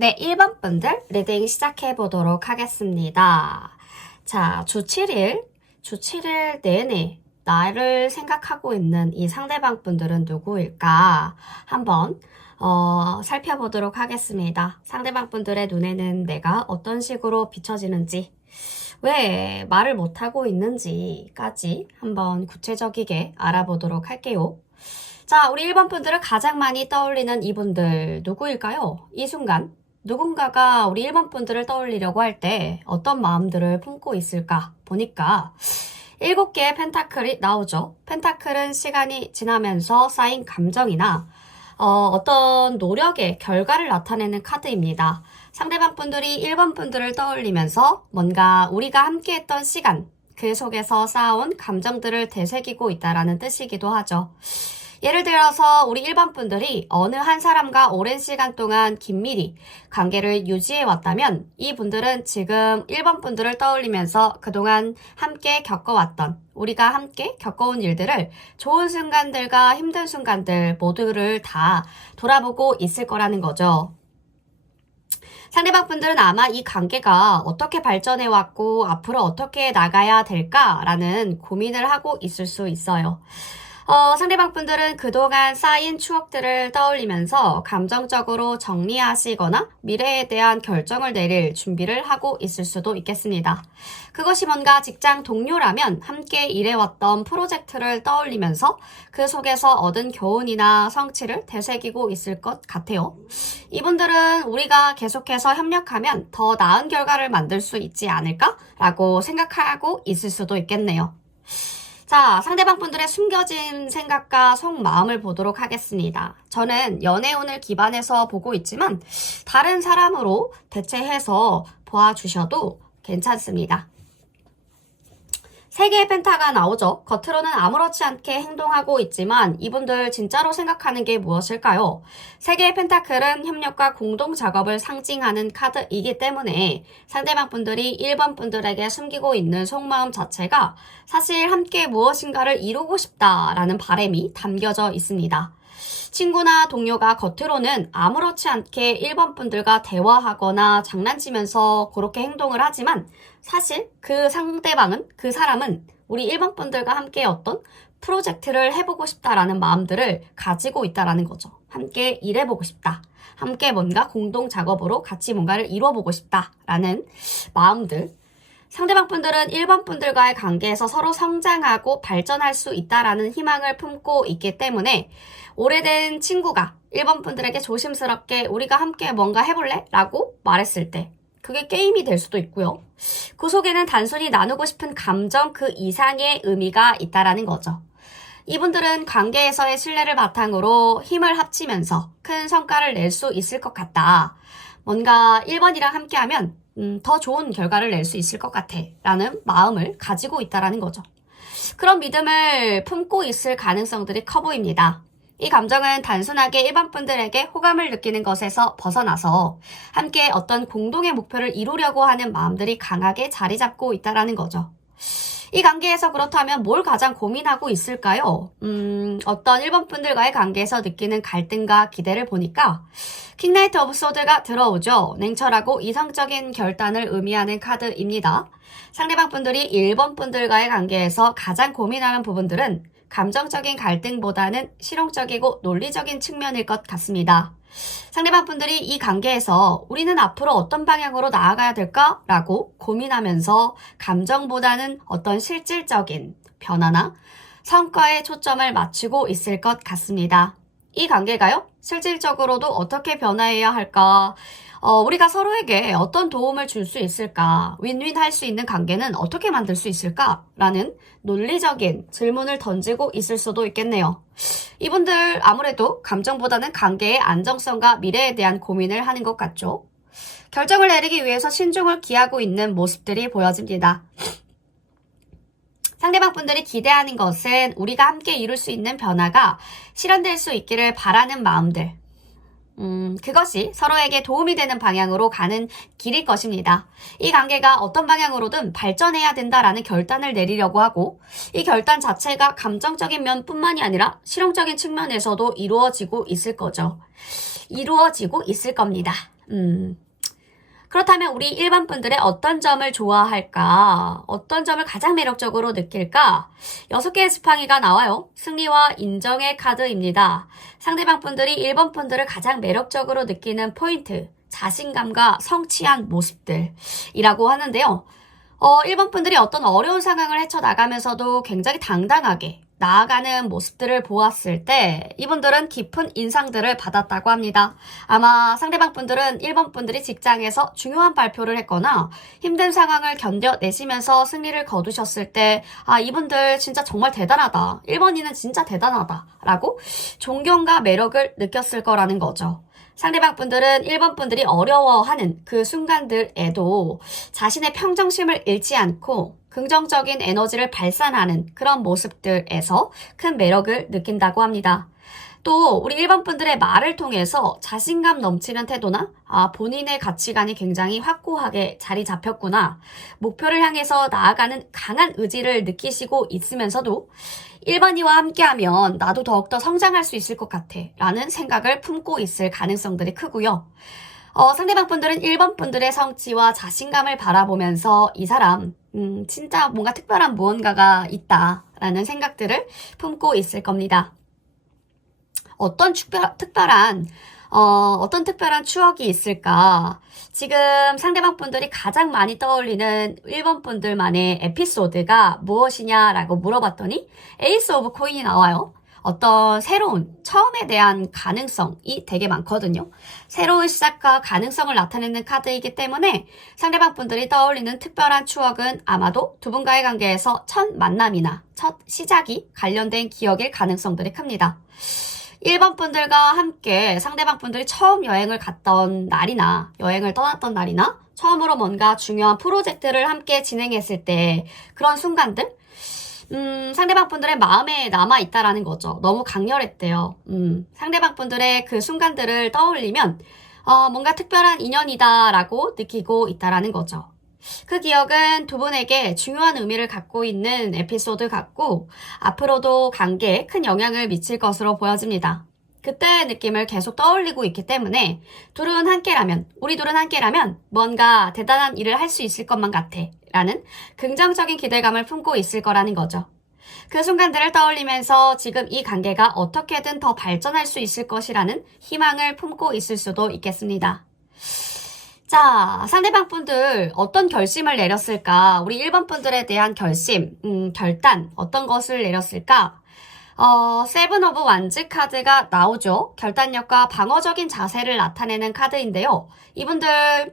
네, 1번 분들 리딩 시작해 보도록 하겠습니다. 자, 주 7일 내내 나를 생각하고 있는 이 상대방 분들은 누구일까? 한번 살펴보도록 하겠습니다. 상대방 분들의 눈에는 내가 어떤 식으로 비춰지는지, 왜 말을 못하고 있는지까지 한번 구체적이게 알아보도록 할게요. 자, 우리 1번 분들을 가장 많이 떠올리는 이분들 누구일까요? 이 순간 누군가가 우리 1번 분들을 떠올리려고 할 때 어떤 마음들을 품고 있을까 보니까 7개의 펜타클이 나오죠. 펜타클은 시간이 지나면서 쌓인 감정이나 어떤 노력의 결과를 나타내는 카드입니다. 상대방 분들이 1번 분들을 떠올리면서 뭔가 우리가 함께했던 시간, 그 속에서 쌓아온 감정들을 되새기고 있다라는 뜻이기도 하죠. 예를 들어서 우리 1번 분들이 어느 한 사람과 오랜 시간 동안 긴밀히 관계를 유지해 왔다면 이 분들은 지금 1번 분들을 떠올리면서 그동안 함께 겪어왔던, 우리가 함께 겪어온 일들을 좋은 순간들과 힘든 순간들 모두를 다 돌아보고 있을 거라는 거죠. 상대방 분들은 아마 이 관계가 어떻게 발전해 왔고 앞으로 어떻게 나가야 될까라는 고민을 하고 있을 수 있어요. 상대방 분들은 그동안 쌓인 추억들을 떠올리면서 감정적으로 정리하시거나 미래에 대한 결정을 내릴 준비를 하고 있을 수도 있겠습니다. 그것이 뭔가 직장 동료라면 함께 일해왔던 프로젝트를 떠올리면서 그 속에서 얻은 교훈이나 성취를 되새기고 있을 것 같아요. 이분들은 우리가 계속해서 협력하면 더 나은 결과를 만들 수 있지 않을까라고 생각하고 있을 수도 있겠네요. 자, 상대방 분들의 숨겨진 생각과 속마음을 보도록 하겠습니다. 저는 연애운을 기반해서 보고 있지만 다른 사람으로 대체해서 보아주셔도 괜찮습니다. 3개의 펜타가 나오죠. 겉으로는 아무렇지 않게 행동하고 있지만 이분들 진짜로 생각하는 게 무엇일까요? 3개의 펜타클은 협력과 공동 작업을 상징하는 카드이기 때문에 상대방 분들이 1번 분들에게 숨기고 있는 속마음 자체가 사실 함께 무엇인가를 이루고 싶다라는 바람이 담겨져 있습니다. 친구나 동료가 겉으로는 아무렇지 않게 1번 분들과 대화하거나 장난치면서 그렇게 행동을 하지만 사실 그 상대방은, 그 사람은 우리 1번 분들과 함께 어떤 프로젝트를 해보고 싶다라는 마음들을 가지고 있다라는 거죠. 함께 일해보고 싶다. 함께 뭔가 공동 작업으로 같이 뭔가를 이루어보고 싶다라는 마음들. 상대방 분들은 1번 분들과의 관계에서 서로 성장하고 발전할 수 있다라는 희망을 품고 있기 때문에 오래된 친구가 1번 분들에게 조심스럽게 우리가 함께 뭔가 해볼래? 라고 말했을 때 그게 게임이 될 수도 있고요. 그 속에는 단순히 나누고 싶은 감정 그 이상의 의미가 있다라는 거죠. 이분들은 관계에서의 신뢰를 바탕으로 힘을 합치면서 큰 성과를 낼 수 있을 것 같다. 뭔가 1번이랑 함께하면 더 좋은 결과를 낼 수 있을 것 같아 라는 마음을 가지고 있다라는 거죠. 그런 믿음을 품고 있을 가능성들이 커 보입니다. 이 감정은 단순하게 일반 분들에게 호감을 느끼는 것에서 벗어나서 함께 어떤 공동의 목표를 이루려고 하는 마음들이 강하게 자리 잡고 있다라는 거죠. 이 관계에서 그렇다면 뭘 가장 고민하고 있을까요? 어떤 1번 분들과의 관계에서 느끼는 갈등과 기대를 보니까 킹나이트 오브 소드가 들어오죠. 냉철하고 이성적인 결단을 의미하는 카드입니다. 상대방 분들이 1번 분들과의 관계에서 가장 고민하는 부분들은 감정적인 갈등보다는 실용적이고 논리적인 측면일 것 같습니다. 상대방 분들이 이 관계에서 우리는 앞으로 어떤 방향으로 나아가야 될까? 라고 고민하면서 감정보다는 어떤 실질적인 변화나 성과에 초점을 맞추고 있을 것 같습니다. 이 관계가요? 실질적으로도 어떻게 변화해야 할까? 우리가 서로에게 어떤 도움을 줄 수 있을까? 윈윈 할 수 있는 관계는 어떻게 만들 수 있을까? 라는 논리적인 질문을 던지고 있을 수도 있겠네요. 이분들 아무래도 감정보다는 관계의 안정성과 미래에 대한 고민을 하는 것 같죠? 결정을 내리기 위해서 신중을 기하고 있는 모습들이 보여집니다. 상대방 분들이 기대하는 것은 우리가 함께 이룰 수 있는 변화가 실현될 수 있기를 바라는 마음들. 그것이 서로에게 도움이 되는 방향으로 가는 길일 것입니다. 이 관계가 어떤 방향으로든 발전해야 된다라는 결단을 내리려고 하고 이 결단 자체가 감정적인 면뿐만이 아니라 실용적인 측면에서도 이루어지고 있을 거죠. 이루어지고 있을 겁니다. 그렇다면 우리 일반 분들의 어떤 점을 좋아할까? 어떤 점을 가장 매력적으로 느낄까? 6개의 지팡이가 나와요. 승리와 인정의 카드입니다. 상대방 분들이 1번 분들을 가장 매력적으로 느끼는 포인트, 자신감과 성취한 모습들이라고 하는데요. 1번 분들이 어떤 어려운 상황을 헤쳐나가면서도 굉장히 당당하게 나아가는 모습들을 보았을 때 이분들은 깊은 인상들을 받았다고 합니다. 아마 상대방 분들은 1번 분들이 직장에서 중요한 발표를 했거나 힘든 상황을 견뎌내시면서 승리를 거두셨을 때 이분들 진짜 정말 대단하다. 1번이는 진짜 대단하다. 라고 존경과 매력을 느꼈을 거라는 거죠. 상대방 분들은 1번 분들이 어려워하는 그 순간들에도 자신의 평정심을 잃지 않고 긍정적인 에너지를 발산하는 그런 모습들에서 큰 매력을 느낀다고 합니다. 또 우리 1번 분들의 말을 통해서 자신감 넘치는 태도나 본인의 가치관이 굉장히 확고하게 자리 잡혔구나. 목표를 향해서 나아가는 강한 의지를 느끼시고 있으면서도 1번이와 함께하면 나도 더욱더 성장할 수 있을 것 같아 라는 생각을 품고 있을 가능성들이 크고요. 상대방 분들은 1번 분들의 성취와 자신감을 바라보면서 이 사람 진짜 뭔가 특별한 무언가가 있다라는 생각들을 품고 있을 겁니다. 어떤 특별한 추억이 있을까? 지금 상대방 분들이 가장 많이 떠올리는 1번 분들만의 에피소드가 무엇이냐라고 물어봤더니 에이스 오브 코인이 나와요. 어떤 새로운 처음에 대한 가능성이 되게 많거든요. 새로운 시작과 가능성을 나타내는 카드이기 때문에 상대방 분들이 떠올리는 특별한 추억은 아마도 두 분과의 관계에서 첫 만남이나 첫 시작이 관련된 기억일 가능성들이 큽니다. 1번 분들과 함께 상대방 분들이 처음 여행을 갔던 날이나 여행을 떠났던 날이나 처음으로 뭔가 중요한 프로젝트를 함께 진행했을 때 그런 순간들 상대방 분들의 마음에 남아있다라는 거죠. 너무 강렬했대요. 상대방 분들의 그 순간들을 떠올리면 뭔가 특별한 인연이다라고 느끼고 있다라는 거죠. 그 기억은 두 분에게 중요한 의미를 갖고 있는 에피소드 같고 앞으로도 관계에 큰 영향을 미칠 것으로 보여집니다. 그때의 느낌을 계속 떠올리고 있기 때문에 우리 둘은 함께라면 뭔가 대단한 일을 할 수 있을 것만 같아 라는 긍정적인 기대감을 품고 있을 거라는 거죠. 그 순간들을 떠올리면서 지금 이 관계가 어떻게든 더 발전할 수 있을 것이라는 희망을 품고 있을 수도 있겠습니다. 자, 상대방 분들 어떤 결심을 내렸을까? 우리 1번 분들에 대한 결단, 어떤 것을 내렸을까? 세븐 오브 완즈 카드가 나오죠. 결단력과 방어적인 자세를 나타내는 카드인데요. 이분들,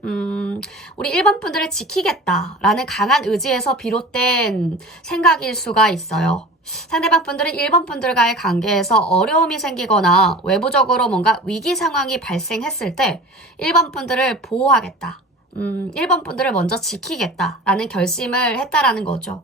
우리 1번 분들을 지키겠다라는 강한 의지에서 비롯된 생각일 수가 있어요. 상대방 분들은 1번 분들과의 관계에서 어려움이 생기거나 외부적으로 뭔가 위기 상황이 발생했을 때 1번 분들을 보호하겠다. 1번 분들을 먼저 지키겠다라는 결심을 했다라는 거죠.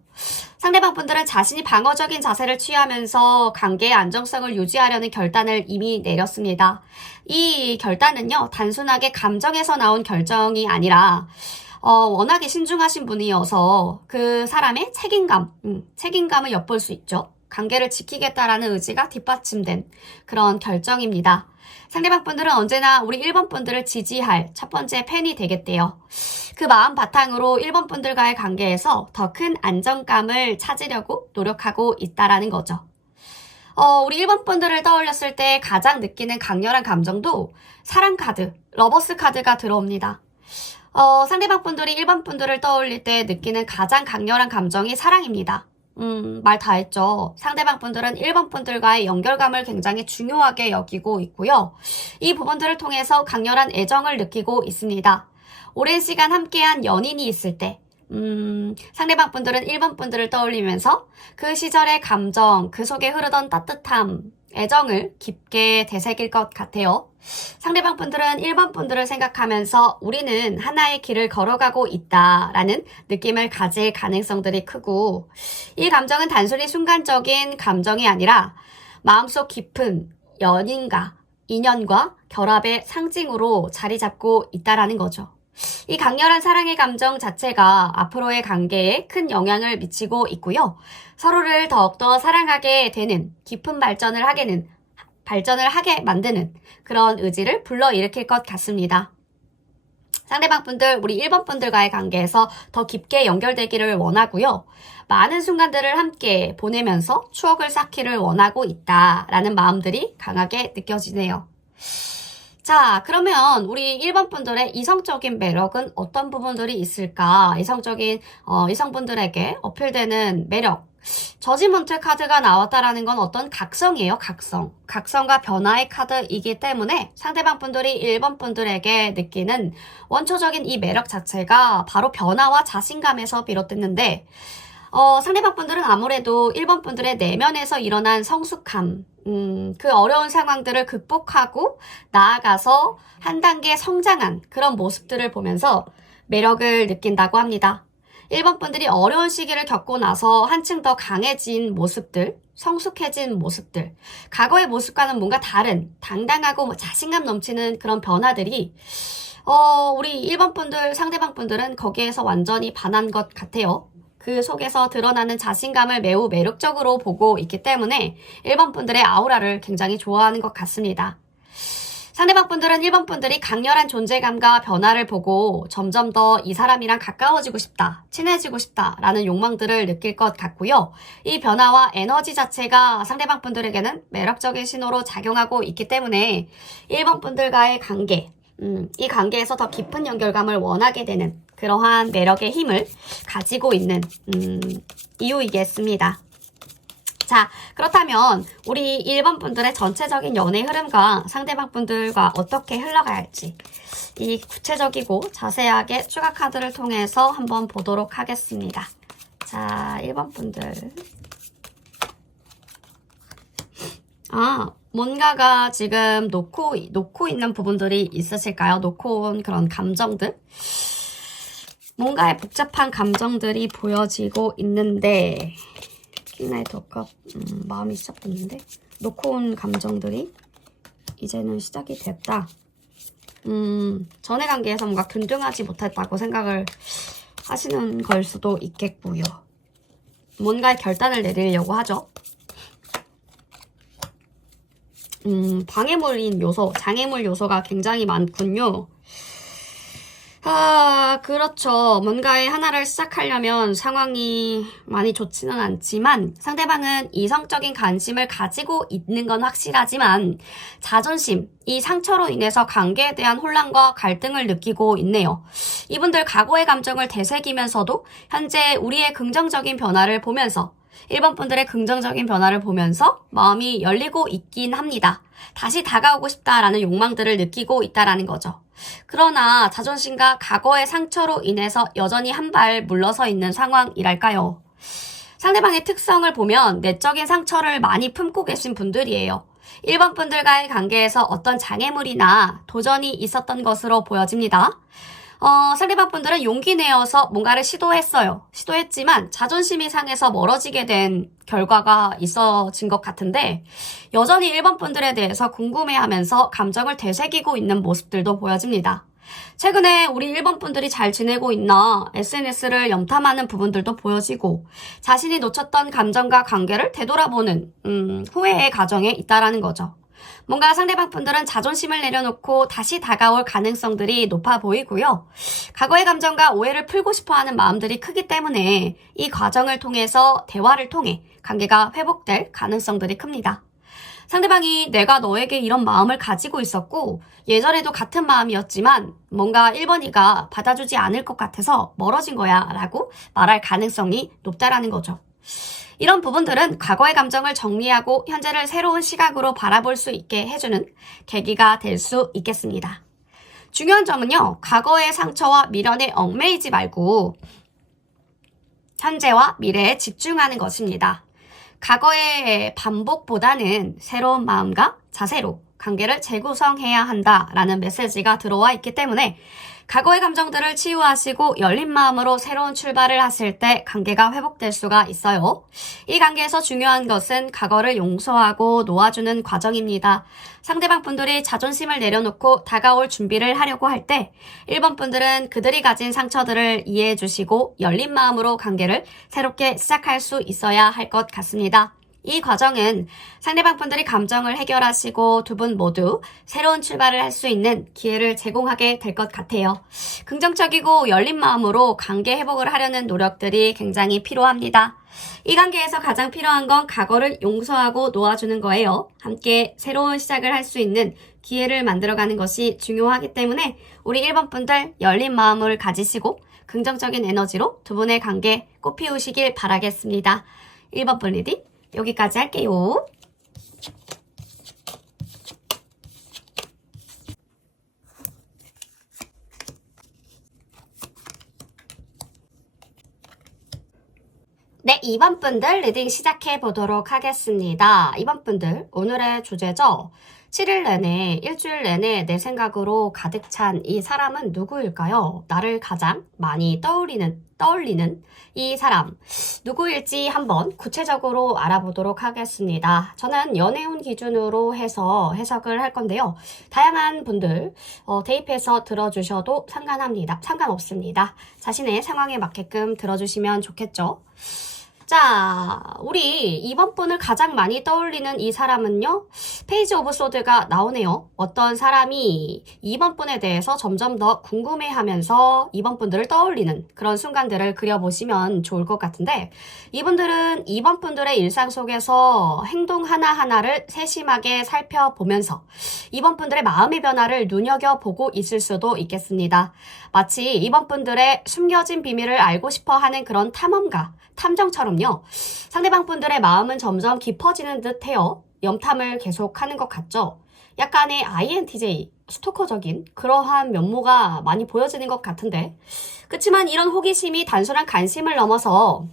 상대방 분들은 자신이 방어적인 자세를 취하면서 관계의 안정성을 유지하려는 결단을 이미 내렸습니다. 이 결단은요, 단순하게 감정에서 나온 결정이 아니라 워낙에 신중하신 분이어서 그 사람의 책임감을 엿볼 수 있죠. 관계를 지키겠다라는 의지가 뒷받침된 그런 결정입니다. 상대방 분들은 언제나 우리 1번 분들을 지지할 첫 번째 팬이 되겠대요. 그 마음 바탕으로 1번 분들과의 관계에서 더 큰 안정감을 찾으려고 노력하고 있다라는 거죠. 우리 1번 분들을 떠올렸을 때 가장 느끼는 강렬한 감정도 사랑 카드, 러버스 카드가 들어옵니다. 상대방 분들이 1번 분들을 떠올릴 때 느끼는 가장 강렬한 감정이 사랑입니다. 말 다 했죠. 상대방 분들은 1번 분들과의 연결감을 굉장히 중요하게 여기고 있고요. 이 부분들을 통해서 강렬한 애정을 느끼고 있습니다. 오랜 시간 함께한 연인이 있을 때 상대방 분들은 1번 분들을 떠올리면서 그 시절의 감정, 그 속에 흐르던 따뜻함, 애정을 깊게 되새길 것 같아요. 상대방 분들은 1번 분들을 생각하면서 우리는 하나의 길을 걸어가고 있다라는 느낌을 가질 가능성들이 크고 이 감정은 단순히 순간적인 감정이 아니라 마음속 깊은 인연과 결합의 상징으로 자리 잡고 있다라는 거죠. 이 강렬한 사랑의 감정 자체가 앞으로의 관계에 큰 영향을 미치고 있고요. 서로를 더욱더 사랑하게 되는 깊은 발전을 하게 만드는 그런 의지를 불러일으킬 것 같습니다. 상대방 분들, 우리 1번 분들과의 관계에서 더 깊게 연결되기를 원하고요. 많은 순간들을 함께 보내면서 추억을 쌓기를 원하고 있다라는 마음들이 강하게 느껴지네요. 자, 그러면 우리 1번 분들의 이성적인 매력은 어떤 부분들이 있을까? 이성분들에게 어필되는 매력. 저지먼트 카드가 나왔다라는 건 어떤 각성이에요, 각성. 각성과 변화의 카드이기 때문에 상대방 분들이 1번 분들에게 느끼는 원초적인 이 매력 자체가 바로 변화와 자신감에서 비롯됐는데, 상대방 분들은 아무래도 1번 분들의 내면에서 일어난 성숙함, 그 어려운 상황들을 극복하고 나아가서 한 단계 성장한 그런 모습들을 보면서 매력을 느낀다고 합니다. 1번 분들이 어려운 시기를 겪고 나서 한층 더 강해진 모습들, 성숙해진 모습들, 과거의 모습과는 뭔가 다른 당당하고 자신감 넘치는 그런 변화들이 우리 1번 분들, 상대방 분들은 거기에서 완전히 반한 것 같아요. 그 속에서 드러나는 자신감을 매우 매력적으로 보고 있기 때문에 1번 분들의 아우라를 굉장히 좋아하는 것 같습니다. 상대방 분들은 1번 분들이 강렬한 존재감과 변화를 보고 점점 더 이 사람이랑 가까워지고 싶다, 친해지고 싶다 라는 욕망들을 느낄 것 같고요. 이 변화와 에너지 자체가 상대방 분들에게는 매력적인 신호로 작용하고 있기 때문에 1번 분들과의 관계, 이 관계에서 더 깊은 연결감을 원하게 되는 그러한 매력의 힘을 가지고 있는 이유이겠습니다. 자, 그렇다면 우리 1번 분들의 전체적인 연애 흐름과 상대방 분들과 어떻게 흘러가야 할지 이 구체적이고 자세하게 추가 카드를 통해서 한번 보도록 하겠습니다. 자, 1번 분들. 뭔가가 지금 놓고 있는 부분들이 있으실까요? 놓고 온 그런 감정들? 뭔가의 복잡한 감정들이 보여지고 있는데, 킹나이트 컵, 마음이 시작됐는데, 놓고 온 감정들이 이제는 시작이 됐다. 전의 관계에서 뭔가 균등하지 못했다고 생각을 하시는 걸 수도 있겠고요. 뭔가의 결단을 내리려고 하죠. 방해물인 요소, 장애물 요소가 굉장히 많군요. 그렇죠. 뭔가의 하나를 시작하려면 상황이 많이 좋지는 않지만 상대방은 이성적인 관심을 가지고 있는 건 확실하지만 자존심, 이 상처로 인해서 관계에 대한 혼란과 갈등을 느끼고 있네요. 이분들 과거의 감정을 되새기면서도 현재 우리의 긍정적인 변화를 보면서 1번 분들의 긍정적인 변화를 보면서 마음이 열리고 있긴 합니다. 다시 다가오고 싶다라는 욕망들을 느끼고 있다라는 거죠. 그러나 자존심과 과거의 상처로 인해서 여전히 한 발 물러서 있는 상황이랄까요. 상대방의 특성을 보면 내적인 상처를 많이 품고 계신 분들이에요. 1번 분들과의 관계에서 어떤 장애물이나 도전이 있었던 것으로 보여집니다. 상대방 분들은 용기 내어서 뭔가를 시도했지만 자존심이 상해서 멀어지게 된 결과가 있어진 것 같은데 여전히 1번 분들에 대해서 궁금해하면서 감정을 되새기고 있는 모습들도 보여집니다. 최근에 우리 1번 분들이 잘 지내고 있나 SNS를 염탐하는 부분들도 보여지고 자신이 놓쳤던 감정과 관계를 되돌아보는 후회의 과정에 있다라는 거죠. 뭔가 상대방 분들은 자존심을 내려놓고 다시 다가올 가능성들이 높아 보이고요. 과거의 감정과 오해를 풀고 싶어하는 마음들이 크기 때문에 이 과정을 통해서 대화를 통해 관계가 회복될 가능성들이 큽니다. 상대방이 내가 너에게 이런 마음을 가지고 있었고 예전에도 같은 마음이었지만 뭔가 1번이가 받아주지 않을 것 같아서 멀어진 거야 라고 말할 가능성이 높다라는 거죠. 이런 부분들은 과거의 감정을 정리하고 현재를 새로운 시각으로 바라볼 수 있게 해주는 계기가 될 수 있겠습니다. 중요한 점은요, 과거의 상처와 미련에 얽매이지 말고 현재와 미래에 집중하는 것입니다. 과거의 반복보다는 새로운 마음과 자세로 관계를 재구성해야 한다라는 메시지가 들어와 있기 때문에 과거의 감정들을 치유하시고 열린 마음으로 새로운 출발을 하실 때 관계가 회복될 수가 있어요. 이 관계에서 중요한 것은 과거를 용서하고 놓아주는 과정입니다. 상대방 분들이 자존심을 내려놓고 다가올 준비를 하려고 할 때 1번 분들은 그들이 가진 상처들을 이해해 주시고 열린 마음으로 관계를 새롭게 시작할 수 있어야 할 것 같습니다. 이 과정은 상대방 분들이 감정을 해결하시고 두 분 모두 새로운 출발을 할 수 있는 기회를 제공하게 될 것 같아요. 긍정적이고 열린 마음으로 관계 회복을 하려는 노력들이 굉장히 필요합니다. 이 관계에서 가장 필요한 건 과거를 용서하고 놓아주는 거예요. 함께 새로운 시작을 할 수 있는 기회를 만들어가는 것이 중요하기 때문에 우리 1번 분들 열린 마음을 가지시고 긍정적인 에너지로 두 분의 관계 꽃피우시길 바라겠습니다. 1번 분 리딩 여기까지 할게요. 네, 2번 분들 리딩 시작해 보도록 하겠습니다. 2번 분들, 오늘의 주제죠. 7일 내내, 일주일 내내 내 생각으로 가득 찬 이 사람은 누구일까요? 나를 가장 많이 떠올리는 이 사람. 누구일지 한번 구체적으로 알아보도록 하겠습니다. 저는 연애운 기준으로 해서 해석을 할 건데요. 다양한 분들 대입해서 들어주셔도 상관없습니다. 자신의 상황에 맞게끔 들어주시면 좋겠죠. 자, 우리 2번 분을 가장 많이 떠올리는 이 사람은요. 페이지 오브 소드가 나오네요. 어떤 사람이 2번 분에 대해서 점점 더 궁금해하면서 2번 분들을 떠올리는 그런 순간들을 그려보시면 좋을 것 같은데 이분들은 2번 분들의 일상 속에서 행동 하나하나를 세심하게 살펴보면서 2번 분들의 마음의 변화를 눈여겨보고 있을 수도 있겠습니다. 마치 2번 분들의 숨겨진 비밀을 알고 싶어하는 그런 탐정처럼요. 상대방 분들의 마음은 점점 깊어지는 듯해요. 염탐을 계속하는 것 같죠. 약간의 INTJ, 스토커적인 그러한 면모가 많이 보여지는 것 같은데 그렇지만 이런 호기심이 단순한 관심을 넘어서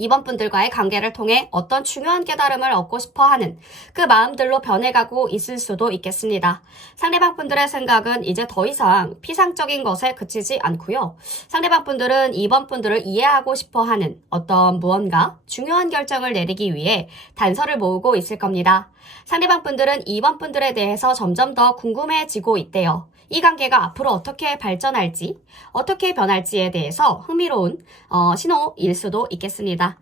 2번 분들과의 관계를 통해 어떤 중요한 깨달음을 얻고 싶어하는 그 마음들로 변해가고 있을 수도 있겠습니다. 상대방 분들의 생각은 이제 더 이상 피상적인 것에 그치지 않고요. 상대방 분들은 2번 분들을 이해하고 싶어하는 어떤 무언가 중요한 결정을 내리기 위해 단서를 모으고 있을 겁니다. 상대방 분들은 2번 분들에 대해서 점점 더 궁금해지고 있대요. 이 관계가 앞으로 어떻게 발전할지, 어떻게 변할지에 대해서 흥미로운 신호일 수도 있겠습니다.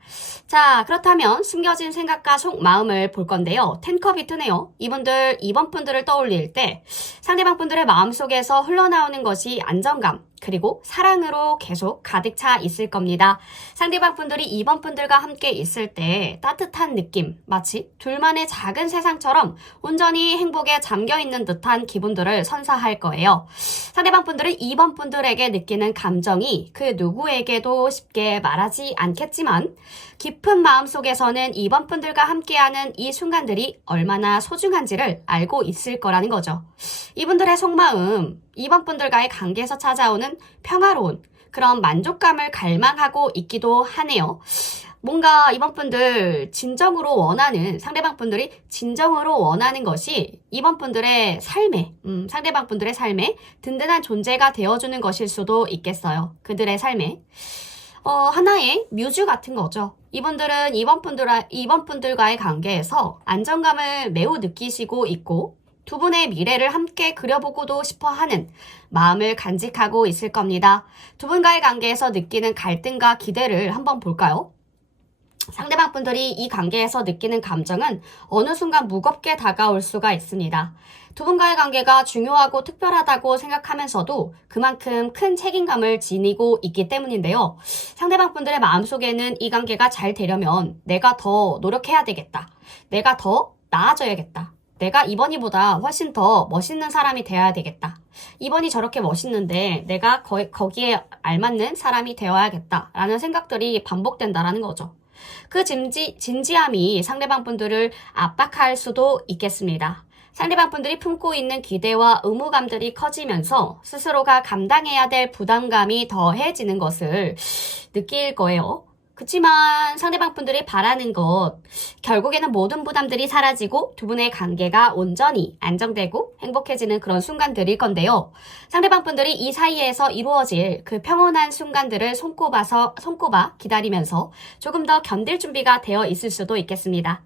자, 그렇다면 숨겨진 생각과 속마음을 볼 건데요. 10컵이 뜨네요. 이분들, 2번 분들을 떠올릴 때 상대방 분들의 마음속에서 흘러나오는 것이 안정감, 그리고 사랑으로 계속 가득 차 있을 겁니다. 상대방 분들이 2번 분들과 함께 있을 때 따뜻한 느낌, 마치 둘만의 작은 세상처럼 온전히 행복에 잠겨 있는 듯한 기분들을 선사할 거예요. 상대방 분들은 2번 분들에게 느끼는 감정이 그 누구에게도 쉽게 말하지 않겠지만 깊은 마음속에서는 2번 분들과 함께하는 이 순간들이 얼마나 소중한지를 알고 있을 거라는 거죠. 이분들의 속마음, 2번 분들과의 관계에서 찾아오는 평화로운 그런 만족감을 갈망하고 있기도 하네요. 뭔가 2번 분들 상대방 분들이 진정으로 원하는 것이 2번 분들의 상대방 분들의 삶에 든든한 존재가 되어주는 것일 수도 있겠어요. 그들의 삶에. 하나의 뮤즈 같은 거죠. 이분들은 2번 분들과의 관계에서 안정감을 매우 느끼시고 있고 두 분의 미래를 함께 그려보고도 싶어하는 마음을 간직하고 있을 겁니다. 두 분과의 관계에서 느끼는 갈등과 기대를 한번 볼까요? 상대방 분들이 이 관계에서 느끼는 감정은 어느 순간 무겁게 다가올 수가 있습니다. 두 분과의 관계가 중요하고 특별하다고 생각하면서도 그만큼 큰 책임감을 지니고 있기 때문인데요. 상대방 분들의 마음속에는 이 관계가 잘 되려면 내가 더 노력해야 되겠다. 내가 더 나아져야겠다. 내가 이번이보다 훨씬 더 멋있는 사람이 되어야 되겠다. 이번이 저렇게 멋있는데 내가 거기에 알맞는 사람이 되어야겠다. 라는 생각들이 반복된다라는 거죠. 그 진지함이 상대방 분들을 압박할 수도 있겠습니다. 상대방 분들이 품고 있는 기대와 의무감들이 커지면서 스스로가 감당해야 될 부담감이 더해지는 것을 느낄 거예요. 그렇지만 상대방 분들이 바라는 것, 결국에는 모든 부담들이 사라지고 두 분의 관계가 온전히 안정되고 행복해지는 그런 순간들일 건데요. 상대방 분들이 이 사이에서 이루어질 그 평온한 순간들을 손꼽아 기다리면서 조금 더 견딜 준비가 되어 있을 수도 있겠습니다.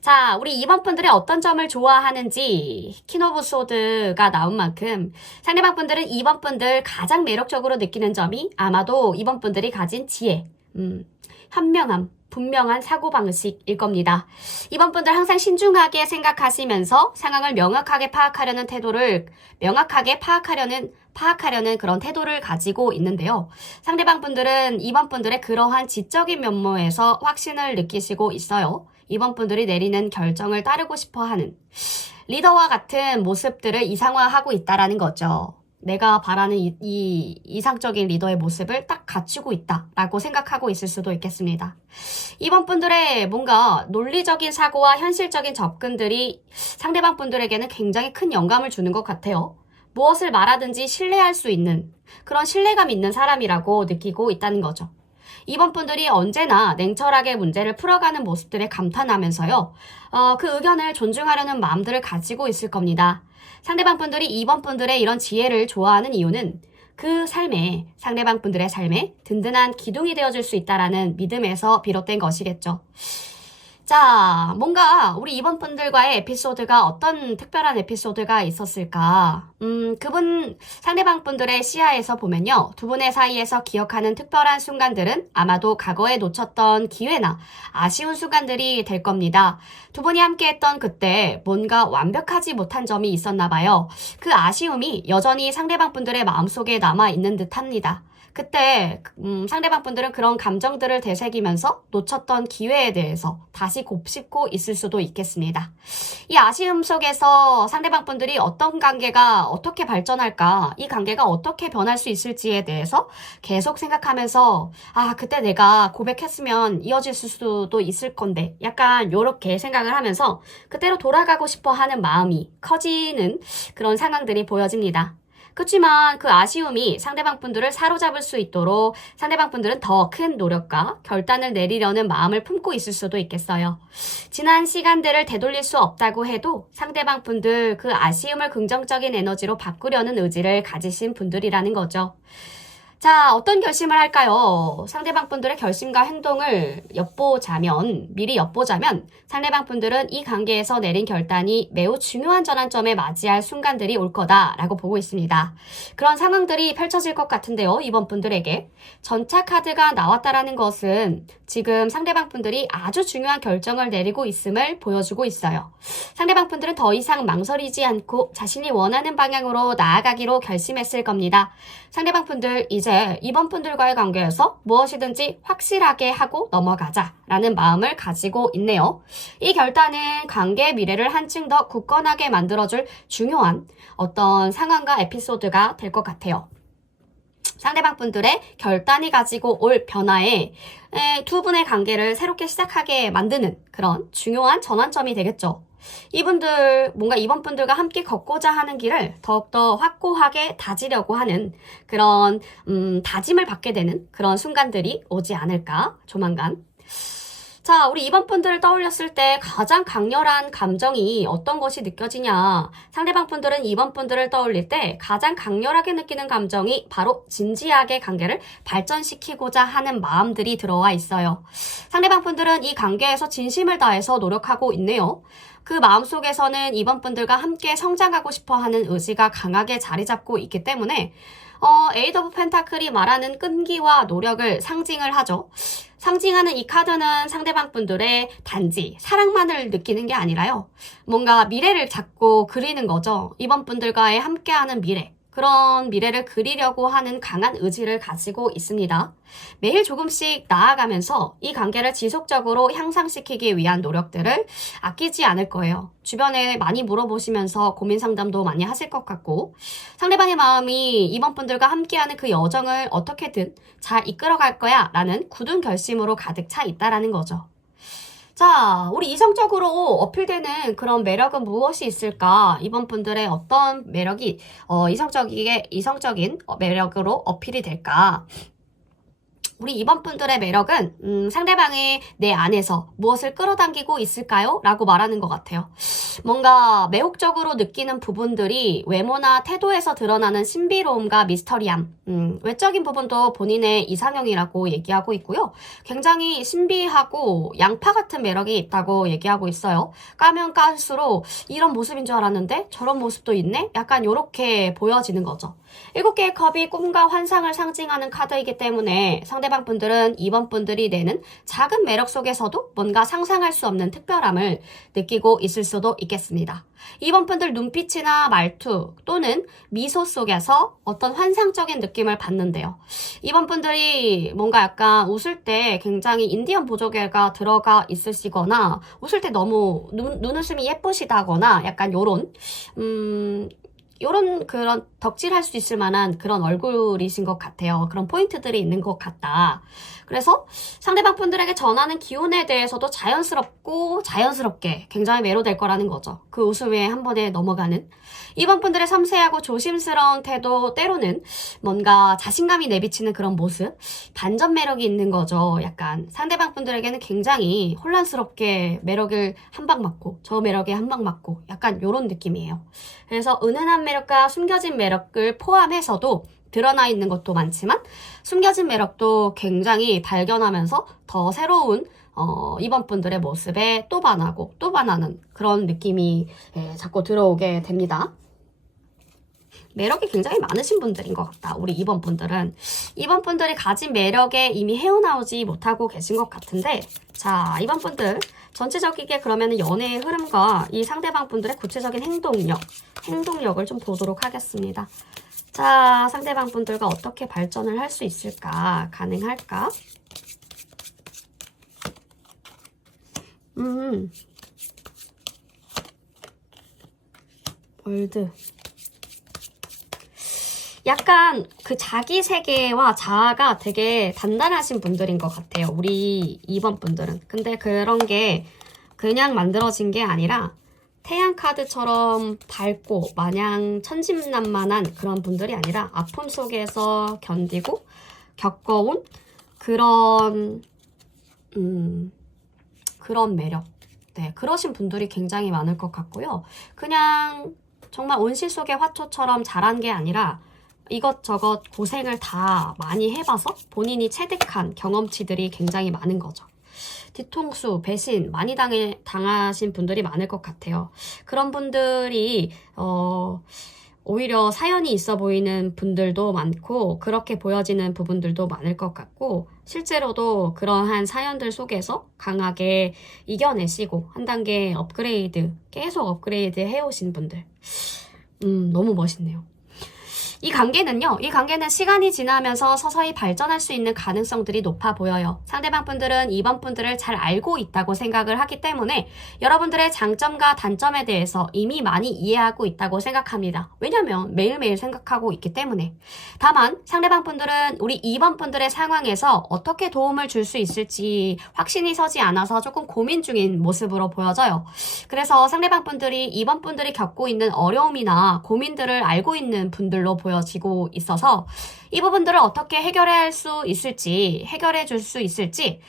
자, 우리 2번 분들의 어떤 점을 좋아하는지 퀸 오브 소드가 나온 만큼 상대방 분들은 2번 분들 가장 매력적으로 느끼는 점이 아마도 2번 분들이 가진 지혜, 현명함, 분명한 사고방식일 겁니다. 이번 분들 항상 신중하게 생각하시면서 상황을 명확하게 파악하려는 그런 태도를 가지고 있는데요. 상대방 분들은 이번 분들의 그러한 지적인 면모에서 확신을 느끼시고 있어요. 이번 분들이 내리는 결정을 따르고 싶어 하는 리더와 같은 모습들을 이상화하고 있다라는 거죠. 내가 바라는 이 이상적인 리더의 모습을 딱 갖추고 있다라고 생각하고 있을 수도 있겠습니다. 이번 분들의 뭔가 논리적인 사고와 현실적인 접근들이 상대방 분들에게는 굉장히 큰 영감을 주는 것 같아요. 무엇을 말하든지 신뢰할 수 있는 그런 신뢰감 있는 사람이라고 느끼고 있다는 거죠. 이번 분들이 언제나 냉철하게 문제를 풀어가는 모습들에 감탄하면서요. 그 의견을 존중하려는 마음들을 가지고 있을 겁니다. 상대방 분들이 이번 분들의 이런 지혜를 좋아하는 이유는 상대방 분들의 삶에 든든한 기둥이 되어줄 수 있다라는 믿음에서 비롯된 것이겠죠. 자, 뭔가 우리 이번 분들과의 에피소드가 어떤 특별한 에피소드가 있었을까? 상대방 분들의 시야에서 보면요. 두 분의 사이에서 기억하는 특별한 순간들은 아마도 과거에 놓쳤던 기회나 아쉬운 순간들이 될 겁니다. 두 분이 함께했던 그때 뭔가 완벽하지 못한 점이 있었나 봐요. 그 아쉬움이 여전히 상대방 분들의 마음속에 남아있는 듯 합니다. 그때 상대방 분들은 그런 감정들을 되새기면서 놓쳤던 기회에 대해서 다시 곱씹고 있을 수도 있겠습니다. 이 아쉬움 속에서 상대방 분들이 어떤 관계가 어떻게 발전할까, 이 관계가 어떻게 변할 수 있을지에 대해서 계속 생각하면서 그때 내가 고백했으면 이어질 수도 있을 건데 약간 요렇게 생각을 하면서 그때로 돌아가고 싶어 하는 마음이 커지는 그런 상황들이 보여집니다. 그렇지만 그 아쉬움이 상대방 분들을 사로잡을 수 있도록 상대방 분들은 더 큰 노력과 결단을 내리려는 마음을 품고 있을 수도 있겠어요. 지난 시간들을 되돌릴 수 없다고 해도 상대방 분들 그 아쉬움을 긍정적인 에너지로 바꾸려는 의지를 가지신 분들이라는 거죠. 자, 어떤 결심을 할까요? 상대방 분들의 결심과 행동을 미리 엿보자면 상대방 분들은 이 관계에서 내린 결단이 매우 중요한 전환점에 맞이할 순간들이 올 거다라고 보고 있습니다. 그런 상황들이 펼쳐질 것 같은데요. 이번 분들에게 전차 카드가 나왔다라는 것은 지금 상대방 분들이 아주 중요한 결정을 내리고 있음을 보여주고 있어요. 상대방 분들은 더 이상 망설이지 않고 자신이 원하는 방향으로 나아가기로 결심했을 겁니다. 상대방 분들 이제 이번 분들과의 관계에서 무엇이든지 확실하게 하고 넘어가자라는 마음을 가지고 있네요. 이 결단은 관계의 미래를 한층 더 굳건하게 만들어줄 중요한 어떤 상황과 에피소드가 될 것 같아요. 상대방 분들의 결단이 가지고 올 변화에 두 분의 관계를 새롭게 시작하게 만드는 그런 중요한 전환점이 되겠죠. 뭔가 이번 분들과 함께 걷고자 하는 길을 더욱더 확고하게 다지려고 하는 그런 다짐을 받게 되는 그런 순간들이 오지 않을까 조만간. 자, 우리 이번 분들을 떠올렸을 때 가장 강렬한 감정이 어떤 것이 느껴지냐? 상대방 분들은 이번 분들을 떠올릴 때 가장 강렬하게 느끼는 감정이 바로 진지하게 관계를 발전시키고자 하는 마음들이 들어와 있어요. 상대방 분들은 이 관계에서 진심을 다해서 노력하고 있네요. 그 마음속에서는 이번 분들과 함께 성장하고 싶어 하는 의지가 강하게 자리 잡고 있기 때문에 에이드 오브 펜타클이 말하는 끈기와 노력을 상징을 하죠. 상징하는 이 카드는 상대방 분들의 단지 사랑만을 느끼는 게 아니라요. 뭔가 미래를 자꾸 그리는 거죠. 이번 분들과의 함께하는 미래. 그런 미래를 그리려고 하는 강한 의지를 가지고 있습니다. 매일 조금씩 나아가면서 이 관계를 지속적으로 향상시키기 위한 노력들을 아끼지 않을 거예요. 주변에 많이 물어보시면서 고민 상담도 많이 하실 것 같고 상대방의 마음이 이번 분들과 함께하는 그 여정을 어떻게든 잘 이끌어갈 거야 라는 굳은 결심으로 가득 차 있다라는 거죠. 자, 우리 이성적으로 어필되는 그런 매력은 무엇이 있을까? 이번 분들의 어떤 매력이 이성적인 매력으로 어필이 될까? 우리 이번 분들의 매력은 상대방이 내 안에서 무엇을 끌어당기고 있을까요? 라고 말하는 것 같아요. 뭔가 매혹적으로 느끼는 부분들이 외모나 태도에서 드러나는 신비로움과 미스터리함, 외적인 부분도 본인의 이상형이라고 얘기하고 있고요. 굉장히 신비하고 양파 같은 매력이 있다고 얘기하고 있어요. 까면 깔수록 이런 모습인 줄 알았는데 저런 모습도 있네? 약간 요렇게 보여지는 거죠. 7개의 컵이 꿈과 환상을 상징하는 카드이기 때문에 상대방 분들은 2번 분들이 내는 작은 매력 속에서도 뭔가 상상할 수 없는 특별함을 느끼고 있을 수도 있겠습니다. 2번 분들 눈빛이나 말투 또는 미소 속에서 어떤 환상적인 느낌을 받는데요. 2번 분들이 뭔가 약간 웃을 때 굉장히 인디언 보조개가 들어가 있으시거나 웃을 때 너무 눈웃음이 예쁘시다거나 약간 요런 그런 덕질할 수 있을 만한 그런 얼굴이신 것 같아요. 그런 포인트들이 있는 것 같다. 그래서 상대방 분들에게 전하는 기운에 대해서도 자연스럽게 굉장히 매료될 거라는 거죠. 그 웃음에 한 번에 넘어가는. 이번 분들의 섬세하고 조심스러운 태도, 때로는 뭔가 자신감이 내비치는 그런 모습, 반전 매력이 있는 거죠. 약간 상대방 분들에게는 굉장히 혼란스럽게 매력을 한 방 맞고 저 매력에 한 방 맞고 약간 요런 느낌이에요. 그래서 은은한 매력과 숨겨진 매력을 포함해서도 드러나 있는 것도 많지만 숨겨진 매력도 굉장히 발견하면서 더 새로운 이번 분들의 모습에 또 반하고 또 반하는 그런 느낌이 자꾸 들어오게 됩니다. 매력이 굉장히 많으신 분들인 것 같다. 우리 2번 분들은. 2번 분들이 가진 매력에 이미 헤어나오지 못하고 계신 것 같은데, 자, 2번 분들 전체적이게 그러면 연애의 흐름과 이 상대방 분들의 구체적인 행동력을 좀 보도록 하겠습니다. 자, 상대방 분들과 어떻게 발전을 할 수 있을까? 가능할까? 월드. 약간 그 자기 세계와 자아가 되게 단단하신 분들인 것 같아요. 우리 2번 분들은. 근데 그런 게 그냥 만들어진 게 아니라 태양 카드처럼 밝고 마냥 천진난만한 그런 분들이 아니라 아픔 속에서 견디고 겪어온 그런 매력. 네, 그러신 분들이 굉장히 많을 것 같고요. 그냥 정말 온실 속의 화초처럼 자란 게 아니라 이것저것 고생을 다 많이 해봐서 본인이 체득한 경험치들이 굉장히 많은 거죠. 뒤통수, 배신 많이 당하신 분들이 많을 것 같아요. 그런 분들이 오히려 사연이 있어 보이는 분들도 많고 그렇게 보여지는 부분들도 많을 것 같고 실제로도 그러한 사연들 속에서 강하게 이겨내시고 한 단계 계속 업그레이드 해오신 분들. 너무 멋있네요. 이 관계는 시간이 지나면서 서서히 발전할 수 있는 가능성들이 높아 보여요. 상대방 분들은 2번 분들을 잘 알고 있다고 생각을 하기 때문에 여러분들의 장점과 단점에 대해서 이미 많이 이해하고 있다고 생각합니다. 왜냐면 매일매일 생각하고 있기 때문에. 다만 상대방 분들은 우리 2번 분들의 상황에서 어떻게 도움을 줄 수 있을지 확신이 서지 않아서 조금 고민 중인 모습으로 보여져요. 그래서 상대방 분들이 2번 분들이 겪고 있는 어려움이나 고민들을 알고 있는 분들로 보여지고 있어서 이 부분들을 어떻게 해결해 줄 수 있을지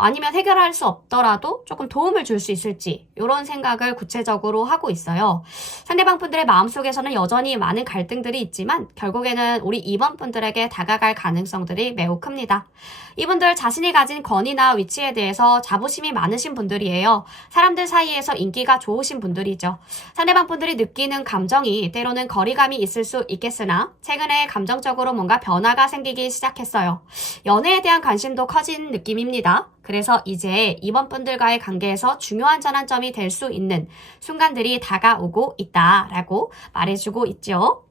아니면 해결할 수 없더라도 조금 도움을 줄 수 있을지 이런 생각을 구체적으로 하고 있어요. 상대방 분들의 마음속에서는 여전히 많은 갈등들이 있지만 결국에는 우리 2번 분들에게 다가갈 가능성들이 매우 큽니다. 이분들 자신이 가진 권위나 위치에 대해서 자부심이 많으신 분들이에요. 사람들 사이에서 인기가 좋으신 분들이죠. 상대방 분들이 느끼는 감정이 때로는 거리감이 있을 수 있겠으나 최근에 감정적으로 뭔가 변화가 생기기 시작했어요. 연애에 대한 관심도 커진 느낌입니다. 그래서 이제 이번 분들과의 관계에서 중요한 전환점이 될 수 있는 순간들이 다가오고 있다라고 말해주고 있죠.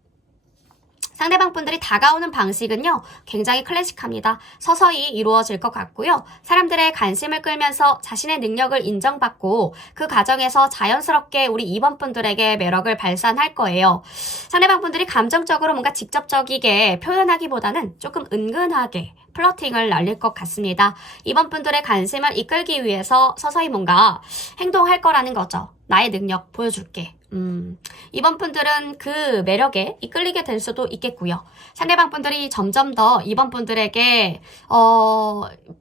상대방 분들이 다가오는 방식은요, 굉장히 클래식합니다. 서서히 이루어질 것 같고요. 사람들의 관심을 끌면서 자신의 능력을 인정받고 그 과정에서 자연스럽게 우리 2번 분들에게 매력을 발산할 거예요. 상대방 분들이 감정적으로 뭔가 직접적이게 표현하기보다는 조금 은근하게 플러팅을 날릴 것 같습니다. 2번 분들의 관심을 이끌기 위해서 서서히 뭔가 행동할 거라는 거죠. 나의 능력 보여줄게. 이번 분들은 그 매력에 이끌리게 될 수도 있겠고요. 상대방 분들이 점점 더 이번 분들에게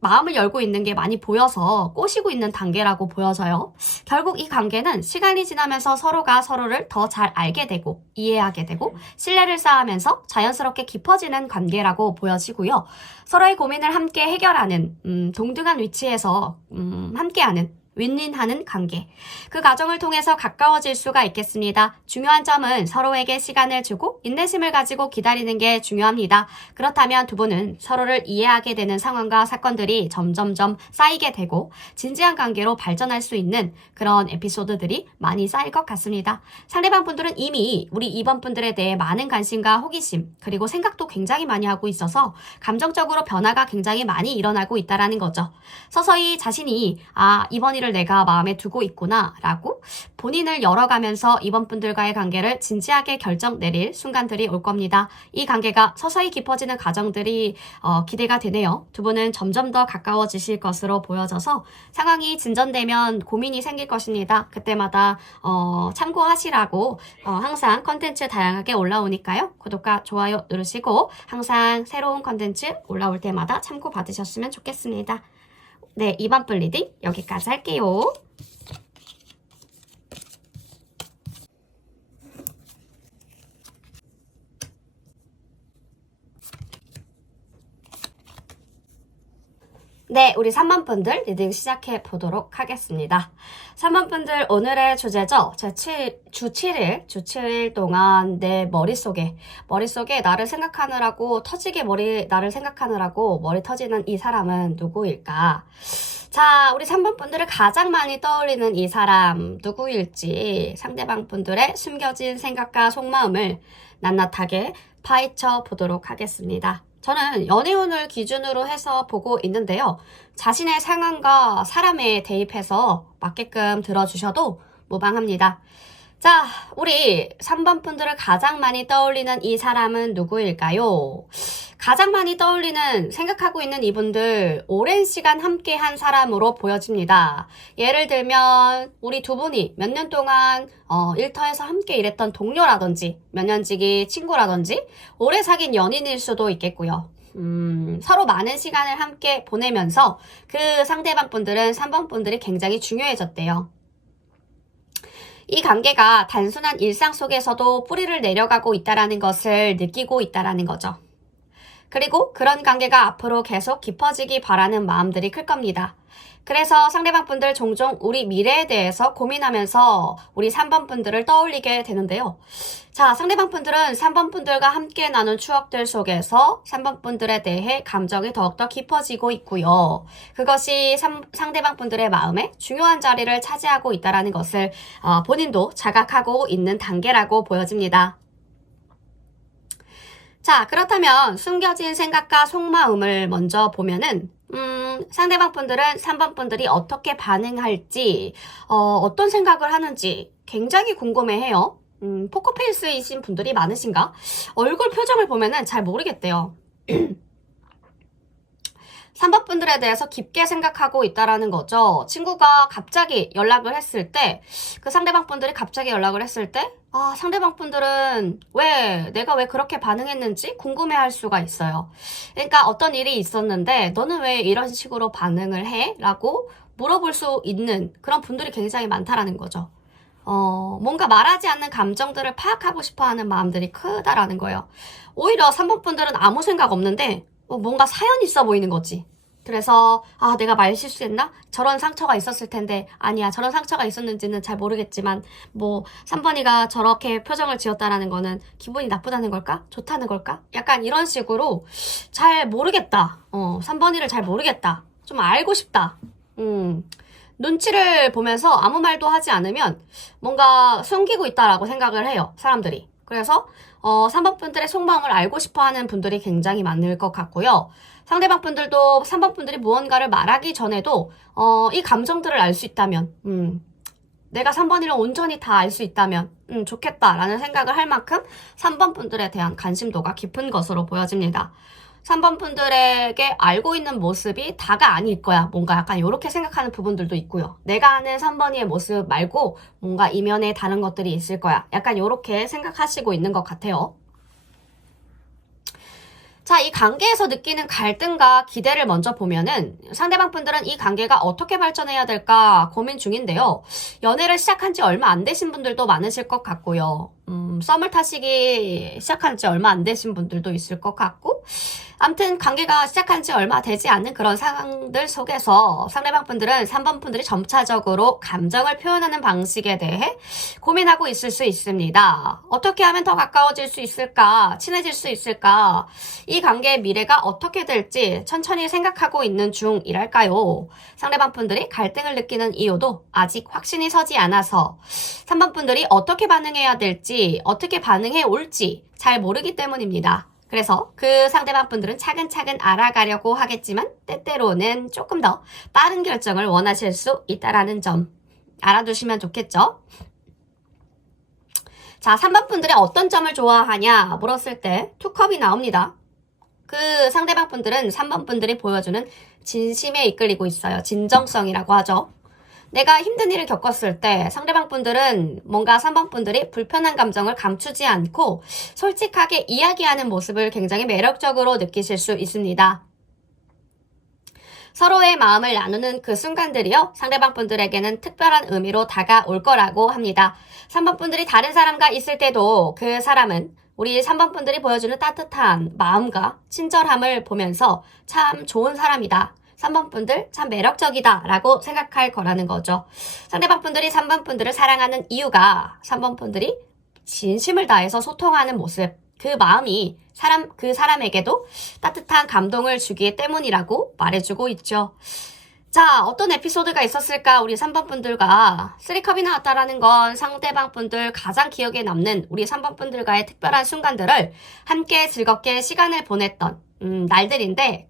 마음을 열고 있는 게 많이 보여서 꼬시고 있는 단계라고 보여져요. 결국 이 관계는 시간이 지나면서 서로가 서로를 더 잘 알게 되고 이해하게 되고 신뢰를 쌓으면서 자연스럽게 깊어지는 관계라고 보여지고요. 서로의 고민을 함께 해결하는 동등한 위치에서 함께하는 윈윈하는 관계. 그 과정을 통해서 가까워질 수가 있겠습니다. 중요한 점은 서로에게 시간을 주고 인내심을 가지고 기다리는 게 중요합니다. 그렇다면 두 분은 서로를 이해하게 되는 상황과 사건들이 점점점 쌓이게 되고 진지한 관계로 발전할 수 있는 그런 에피소드들이 많이 쌓일 것 같습니다. 상대방 분들은 이미 우리 2번 분들에 대해 많은 관심과 호기심 그리고 생각도 굉장히 많이 하고 있어서 감정적으로 변화가 굉장히 많이 일어나고 있다는 거죠. 서서히 자신이 2번 일을 내가 마음에 두고 있구나 라고 본인을 열어가면서 이번 분들과의 관계를 진지하게 결정 내릴 순간들이 올 겁니다. 이 관계가 서서히 깊어지는 과정들이 기대가 되네요. 두 분은 점점 더 가까워지실 것으로 보여져서 상황이 진전되면 고민이 생길 것입니다. 그때마다 참고하시라고 항상 컨텐츠 다양하게 올라오니까요. 구독과 좋아요 누르시고 항상 새로운 컨텐츠 올라올 때마다 참고 받으셨으면 좋겠습니다. 네, 2번 분 리딩 여기까지 할게요. 네, 우리 3번 분들 리딩 시작해 보도록 하겠습니다. 3번 분들 오늘의 주제죠. 주 7일 동안 내 머릿속에 나를 생각하느라고 나를 생각하느라고 머리 터지는 이 사람은 누구일까? 자, 우리 3번 분들을 가장 많이 떠올리는 이 사람 누구일지 상대방 분들의 숨겨진 생각과 속마음을 낱낱하게 파헤쳐 보도록 하겠습니다. 저는 연애운을 기준으로 해서 보고 있는데요. 자신의 상황과 사람에 대입해서 맞게끔 들어주셔도 무방합니다. 자, 우리 3번 분들을 가장 많이 떠올리는 이 사람은 누구일까요? 가장 많이 생각하고 있는 이분들 오랜 시간 함께 한 사람으로 보여집니다. 예를 들면 우리 두 분이 몇 년 동안 일터에서 함께 일했던 동료라든지 몇 년지기 친구라든지 오래 사귄 연인일 수도 있겠고요. 서로 많은 시간을 함께 보내면서 그 상대방 분들은 3번 분들이 굉장히 중요해졌대요. 이 관계가 단순한 일상 속에서도 뿌리를 내려가고 있다는 것을 느끼고 있다는 거죠. 그리고 그런 관계가 앞으로 계속 깊어지기 바라는 마음들이 클 겁니다. 그래서 상대방 분들 종종 우리 미래에 대해서 고민하면서 우리 3번 분들을 떠올리게 되는데요. 자, 상대방 분들은 3번 분들과 함께 나눈 추억들 속에서 3번 분들에 대해 감정이 더욱더 깊어지고 있고요. 그것이 상대방 분들의 마음에 중요한 자리를 차지하고 있다는 것을 본인도 자각하고 있는 단계라고 보여집니다. 자, 그렇다면 숨겨진 생각과 속마음을 먼저 보면은 상대방 분들은 3번 분들이 어떻게 반응할지 어떤 생각을 하는지 굉장히 궁금해해요. 포커페이스이신 분들이 많으신가? 얼굴 표정을 보면은 잘 모르겠대요. 3번 분들에 대해서 깊게 생각하고 있다라는 거죠. 친구가 갑자기 연락을 했을 때, 그 상대방 분들이 갑자기 연락을 했을 때, 상대방 분들은 내가 왜 그렇게 반응했는지 궁금해 할 수가 있어요. 그러니까 어떤 일이 있었는데, 너는 왜 이런 식으로 반응을 해? 라고 물어볼 수 있는 그런 분들이 굉장히 많다라는 거죠. 뭔가 말하지 않는 감정들을 파악하고 싶어 하는 마음들이 크다라는 거예요. 오히려 3번 분들은 아무 생각 없는데, 뭔가 사연이 있어 보이는 거지. 그래서 내가 말 실수했나? 저런 상처가 있었을 텐데 아니야, 저런 상처가 있었는지는 잘 모르겠지만 3번이가 저렇게 표정을 지었다라는 거는 기분이 나쁘다는 걸까? 좋다는 걸까? 약간 이런 식으로 잘 모르겠다. 3번이를 잘 모르겠다. 좀 알고 싶다. 눈치를 보면서 아무 말도 하지 않으면 뭔가 숨기고 있다라고 생각을 해요, 사람들이. 그래서 3번 분들의 속마음을 알고 싶어하는 분들이 굉장히 많을 것 같고요. 상대방 분들도 3번 분들이 무언가를 말하기 전에도 이 감정들을 알 수 있다면 내가 3번이랑 온전히 다 알 수 있다면 좋겠다라는 생각을 할 만큼 3번 분들에 대한 관심도가 깊은 것으로 보여집니다. 3번 분들에게 알고 있는 모습이 다가 아닐 거야. 뭔가 약간 이렇게 생각하는 부분들도 있고요. 내가 아는 3번이의 모습 말고 뭔가 이면에 다른 것들이 있을 거야. 약간 이렇게 생각하시고 있는 것 같아요. 자, 이 관계에서 느끼는 갈등과 기대를 먼저 보면은 상대방 분들은 이 관계가 어떻게 발전해야 될까 고민 중인데요. 연애를 시작한 지 얼마 안 되신 분들도 많으실 것 같고요. 썸을 타시기 시작한 지 얼마 안 되신 분들도 있을 것 같고, 아무튼 관계가 시작한 지 얼마 되지 않는 그런 상황들 속에서 상대방 분들은 3번 분들이 점차적으로 감정을 표현하는 방식에 대해 고민하고 있을 수 있습니다. 어떻게 하면 더 가까워질 수 있을까? 친해질 수 있을까? 이 관계의 미래가 어떻게 될지 천천히 생각하고 있는 중이랄까요? 상대방 분들이 갈등을 느끼는 이유도 아직 확신이 서지 않아서 3번 분들이 어떻게 반응해야 될지, 어떻게 반응해 올지 잘 모르기 때문입니다. 그래서 그 상대방 분들은 차근차근 알아가려고 하겠지만 때때로는 조금 더 빠른 결정을 원하실 수 있다는 점 알아두시면 좋겠죠. 자, 3번 분들이 어떤 점을 좋아하냐 물었을 때 투컵이 나옵니다. 그 상대방 분들은 3번 분들이 보여주는 진심에 이끌리고 있어요. 진정성이라고 하죠. 내가 힘든 일을 겪었을 때 상대방 분들은 뭔가 3번 분들이 불편한 감정을 감추지 않고 솔직하게 이야기하는 모습을 굉장히 매력적으로 느끼실 수 있습니다. 서로의 마음을 나누는 그 순간들이요, 상대방 분들에게는 특별한 의미로 다가올 거라고 합니다. 3번 분들이 다른 사람과 있을 때도 그 사람은 우리 3번 분들이 보여주는 따뜻한 마음과 친절함을 보면서 참 좋은 사람이다, 3번 분들 참 매력적이다 라고 생각할 거라는 거죠. 상대방 분들이 3번 분들을 사랑하는 이유가 3번 분들이 진심을 다해서 소통하는 모습, 그 마음이 그 사람에게도 따뜻한 감동을 주기 때문이라고 말해주고 있죠. 자, 어떤 에피소드가 있었을까? 우리 3번 분들과 3컵이 나왔다라는 건 상대방 분들 가장 기억에 남는 우리 3번 분들과의 특별한 순간들을 함께 즐겁게 시간을 보냈던 날들인데,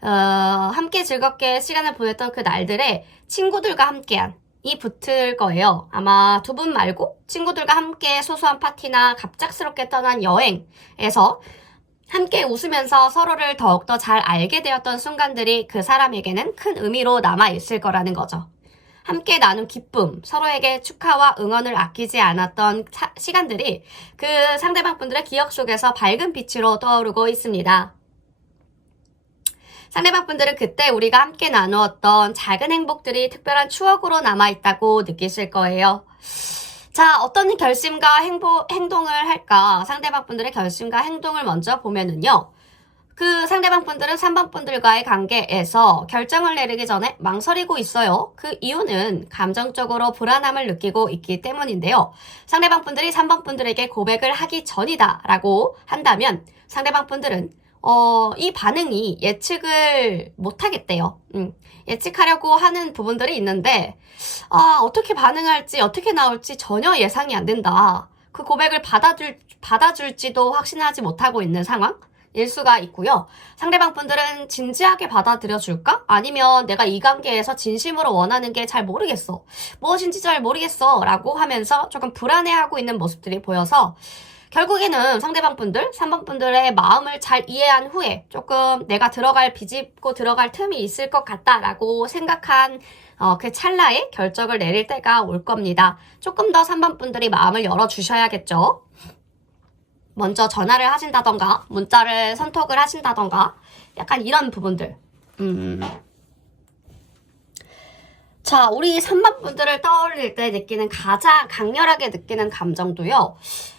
함께 즐겁게 시간을 보냈던 그 날들에 친구들과 함께한 이 붙을 거예요. 아마 두 분 말고 친구들과 함께 소소한 파티나 갑작스럽게 떠난 여행에서 함께 웃으면서 서로를 더욱더 잘 알게 되었던 순간들이 그 사람에게는 큰 의미로 남아있을 거라는 거죠. 함께 나눈 기쁨, 서로에게 축하와 응원을 아끼지 않았던 시간들이 그 상대방 분들의 기억 속에서 밝은 빛으로 떠오르고 있습니다. 상대방 분들은 그때 우리가 함께 나누었던 작은 행복들이 특별한 추억으로 남아있다고 느끼실 거예요. 자, 어떤 결심과 행동을 할까? 상대방 분들의 결심과 행동을 먼저 보면은요, 그 상대방 분들은 3번 분들과의 관계에서 결정을 내리기 전에 망설이고 있어요. 그 이유는 감정적으로 불안함을 느끼고 있기 때문인데요. 상대방 분들이 3번 분들에게 고백을 하기 전이다 라고 한다면 상대방 분들은 이 반응이 예측을 못하겠대요. 예측하려고 하는 부분들이 있는데, 어떻게 반응할지, 어떻게 나올지 전혀 예상이 안 된다. 그 고백을 받아줄지도 확신하지 못하고 있는 상황일 수가 있고요. 상대방 분들은 진지하게 받아들여줄까? 아니면 내가 이 관계에서 진심으로 원하는 게 잘 모르겠어, 무엇인지 잘 모르겠어 라고 하면서 조금 불안해하고 있는 모습들이 보여서 결국에는 상대방 분들, 3번 분들의 마음을 잘 이해한 후에 조금 내가 비집고 들어갈 틈이 있을 것 같다라고 생각한 그 찰나에 결정을 내릴 때가 올 겁니다. 조금 더 3번 분들이 마음을 열어주셔야겠죠. 먼저 전화를 하신다던가 문자를 선톡을 하신다던가 약간 이런 부분들. 자, 우리 3번 분들을 떠올릴 때 느끼는 가장 강렬하게 느끼는 감정도요,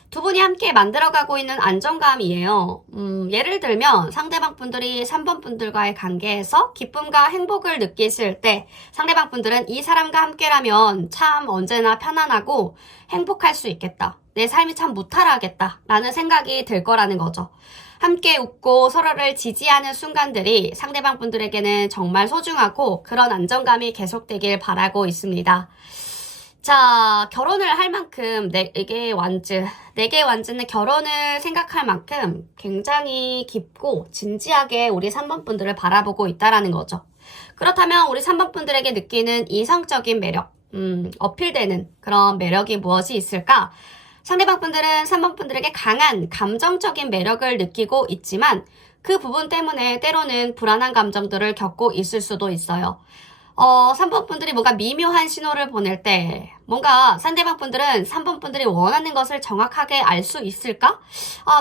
두 분이 함께 만들어가고 있는 안정감이에요. 예를 들면 상대방 분들이 3번 분들과의 관계에서 기쁨과 행복을 느끼실 때 상대방 분들은 이 사람과 함께라면 참 언제나 편안하고 행복할 수 있겠다, 내 삶이 참 무탈하겠다 라는 생각이 들 거라는 거죠. 함께 웃고 서로를 지지하는 순간들이 상대방 분들에게는 정말 소중하고 그런 안정감이 계속되길 바라고 있습니다. 자, 결혼을 할 만큼 내게 완즈는 결혼을 생각할 만큼 굉장히 깊고 진지하게 우리 3번 분들을 바라보고 있다라는 거죠. 그렇다면 우리 3번 분들에게 느끼는 이성적인 매력, 어필되는 그런 매력이 무엇이 있을까? 상대방 분들은 3번 분들에게 강한 감정적인 매력을 느끼고 있지만 그 부분 때문에 때로는 불안한 감정들을 겪고 있을 수도 있어요. 3번 분들이 뭔가 미묘한 신호를 보낼 때 뭔가 상대방 분들은 3번 분들이 원하는 것을 정확하게 알 수 있을까?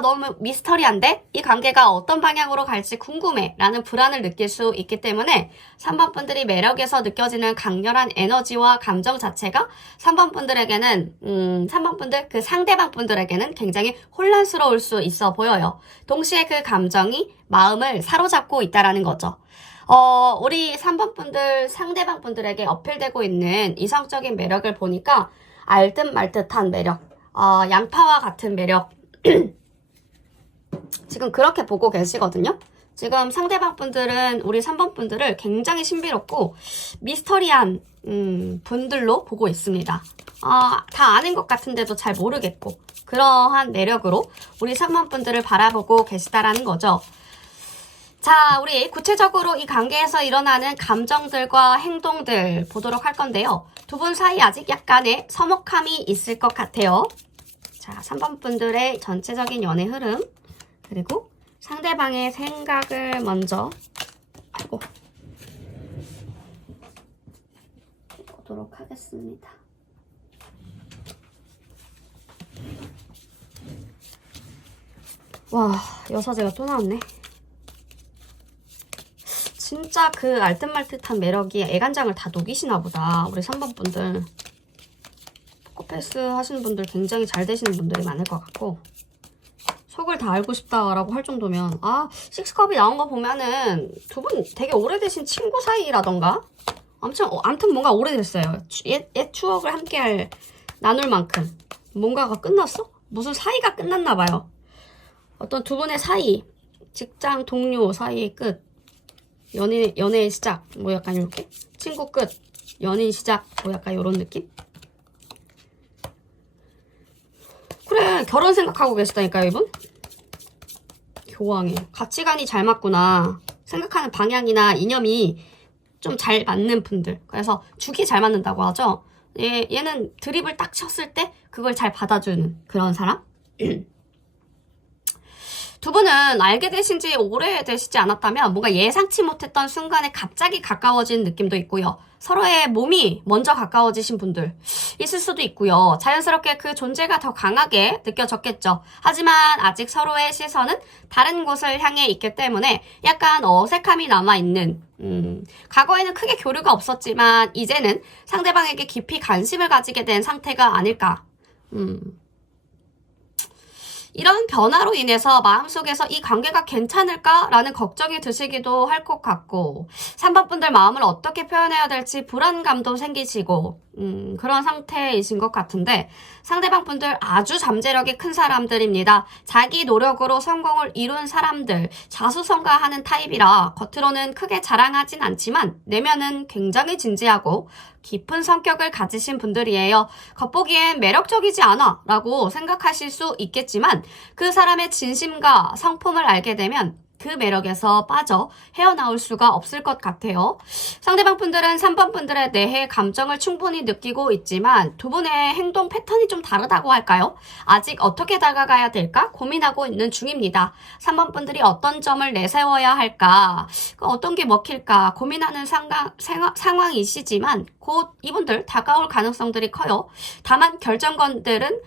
너무 미스터리한데? 이 관계가 어떤 방향으로 갈지 궁금해 라는 불안을 느낄 수 있기 때문에 3번 분들이 매력에서 느껴지는 강렬한 에너지와 감정 자체가 3번 분들에게는 3번 분들 그 상대방 분들에게는 굉장히 혼란스러울 수 있어 보여요. 동시에 그 감정이 마음을 사로잡고 있다라는 거죠. 우리 3번 분들, 상대방 분들에게 어필되고 있는 이성적인 매력을 보니까 알듯 말듯한 매력, 양파와 같은 매력, 지금 그렇게 보고 계시거든요. 지금 상대방 분들은 우리 3번 분들을 굉장히 신비롭고 미스터리한 분들로 보고 있습니다. 다 아는 것 같은데도 잘 모르겠고 그러한 매력으로 우리 3번 분들을 바라보고 계시다라는 거죠. 자, 우리 구체적으로 이 관계에서 일어나는 감정들과 행동들 보도록 할 건데요. 두 분 사이 아직 약간의 서먹함이 있을 것 같아요. 자, 3번 분들의 전체적인 연애 흐름, 그리고 상대방의 생각을 먼저 보도록 하겠습니다. 와, 여사제가 또 나왔네. 진짜 그 알듯말듯한 매력이 애간장을 다 녹이시나 보다. 우리 3번 분들. 포커페이스 하시는 분들 굉장히 잘 되시는 분들이 많을 것 같고, 속을 다 알고 싶다라고 할 정도면, 식스컵이 나온 거 보면은 두 분 되게 오래되신 친구 사이라던가? 아무튼 뭔가 오래됐어요. 옛 추억을 함께 나눌 만큼. 뭔가가 끝났어? 무슨 사이가 끝났나 봐요. 어떤 두 분의 사이, 직장 동료 사이의 끝, 연애의 시작, 뭐 약간 이렇게 친구 끝, 연인 시작, 뭐 약간 이런 느낌? 그래, 결혼 생각하고 계시다니까요, 이분? 교황에 가치관이 잘 맞구나. 생각하는 방향이나 이념이 좀 잘 맞는 분들. 그래서 죽이 잘 맞는다고 하죠. 얘는 드립을 딱 쳤을 때 그걸 잘 받아주는 그런 사람? 두 분은 알게 되신 지 오래되시지 않았다면 뭔가 예상치 못했던 순간에 갑자기 가까워진 느낌도 있고요. 서로의 몸이 먼저 가까워지신 분들 있을 수도 있고요. 자연스럽게 그 존재가 더 강하게 느껴졌겠죠. 하지만 아직 서로의 시선은 다른 곳을 향해 있기 때문에 약간 어색함이 남아있는, 과거에는 크게 교류가 없었지만 이제는 상대방에게 깊이 관심을 가지게 된 상태가 아닐까. 이런 변화로 인해서 마음속에서 이 관계가 괜찮을까라는 걱정이 드시기도 할 것 같고, 3번 분들 마음을 어떻게 표현해야 될지 불안감도 생기시고, 그런 상태이신 것 같은데, 상대방 분들 아주 잠재력이 큰 사람들입니다. 자기 노력으로 성공을 이룬 사람들, 자수성가하는 타입이라 겉으로는 크게 자랑하진 않지만 내면은 굉장히 진지하고 깊은 성격을 가지신 분들이에요. 겉보기엔 매력적이지 않아 라고 생각하실 수 있겠지만 그 사람의 진심과 성품을 알게 되면 그 매력에서 빠져 헤어나올 수가 없을 것 같아요. 상대방 분들은 3번 분들의 내해 감정을 충분히 느끼고 있지만 두 분의 행동 패턴이 좀 다르다고 할까요? 아직 어떻게 다가가야 될까 고민하고 있는 중입니다. 3번 분들이 어떤 점을 내세워야 할까, 어떤 게 먹힐까 고민하는 상황이시지만 곧 이분들 다가올 가능성들이 커요. 다만 결정권들은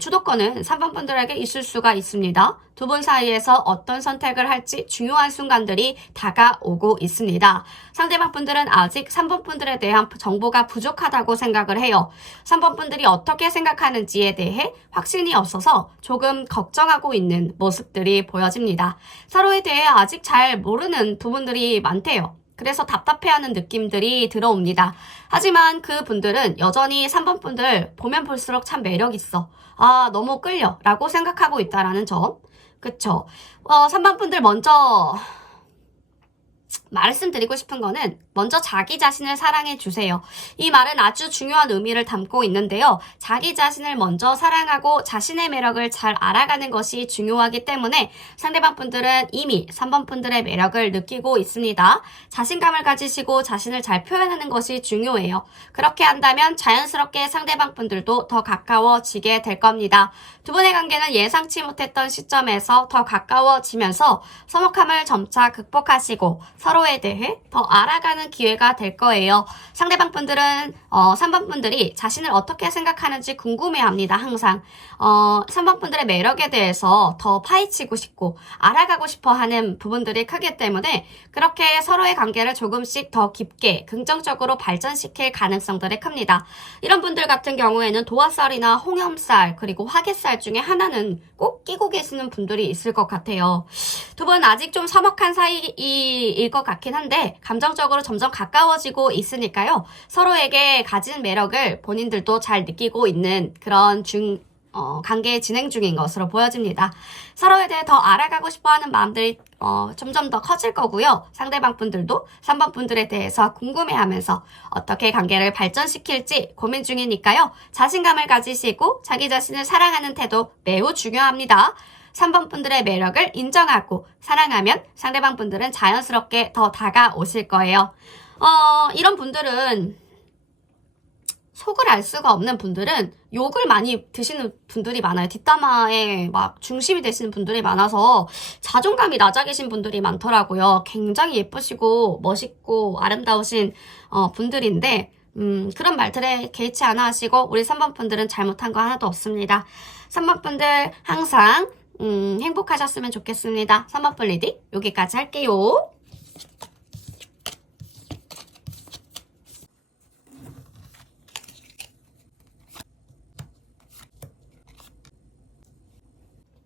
주도권은 3번 분들에게 있을 수가 있습니다. 두 분 사이에서 어떤 선택을 할지 중요한 순간들이 다가오고 있습니다. 상대방 분들은 아직 3번 분들에 대한 정보가 부족하다고 생각을 해요. 3번 분들이 어떻게 생각하는지에 대해 확신이 없어서 조금 걱정하고 있는 모습들이 보여집니다. 서로에 대해 아직 잘 모르는 부분들이 많대요. 그래서 답답해하는 느낌들이 들어옵니다. 하지만 그 분들은 여전히 3번 분들 보면 볼수록 참 매력있어. 너무 끌려 라고 생각하고 있다라는 점. 그쵸. 3번 분들 먼저 말씀드리고 싶은 거는 먼저 자기 자신을 사랑해 주세요. 이 말은 아주 중요한 의미를 담고 있는데요. 자기 자신을 먼저 사랑하고 자신의 매력을 잘 알아가는 것이 중요하기 때문에 상대방 분들은 이미 3번 분들의 매력을 느끼고 있습니다. 자신감을 가지시고 자신을 잘 표현하는 것이 중요해요. 그렇게 한다면 자연스럽게 상대방 분들도 더 가까워지게 될 겁니다. 두 분의 관계는 예상치 못했던 시점에서 더 가까워지면서 서먹함을 점차 극복하시고 서로에 대해 더 알아가는 기회가 될 거예요. 상대방 분들은 3번 분들이 자신을 어떻게 생각하는지 궁금해합니다. 항상 3번 분들의 매력에 대해서 더 파헤치고 싶고 알아가고 싶어 하는 부분들이 크기 때문에 그렇게 서로의 관계를 조금씩 더 깊게 긍정적으로 발전시킬 가능성들이 큽니다. 이런 분들 같은 경우에는 도화살이나 홍염살 그리고 화개살 중에 하나는 꼭 끼고 계시는 분들이 있을 것 같아요. 두 분 아직 좀 서먹한 사이일 것 같긴 한데 감정적으로 점점 가까워지고 있으니까요. 서로에게 가진 매력을 본인들도 잘 느끼고 있는 그런 관계 진행 중인 것으로 보여집니다. 서로에 대해 더 알아가고 싶어하는 마음들이 점점 더 커질 거고요. 상대방 분들도 3번 분들에 대해서 궁금해하면서 어떻게 관계를 발전시킬지 고민 중이니까요. 자신감을 가지시고 자기 자신을 사랑하는 태도 매우 중요합니다. 3번 분들의 매력을 인정하고 사랑하면 상대방 분들은 자연스럽게 더 다가오실 거예요. 이런 분들은 속을 알 수가 없는 분들은 욕을 많이 드시는 분들이 많아요. 뒷담화에 막 중심이 되시는 분들이 많아서 자존감이 낮아 계신 분들이 많더라고요. 굉장히 예쁘시고 멋있고 아름다우신 분들인데 그런 말들에 개의치 않아 하시고 우리 3번 분들은 잘못한 거 하나도 없습니다. 3번 분들 항상 행복하셨으면 좋겠습니다. 3번 분 리딩 여기까지 할게요.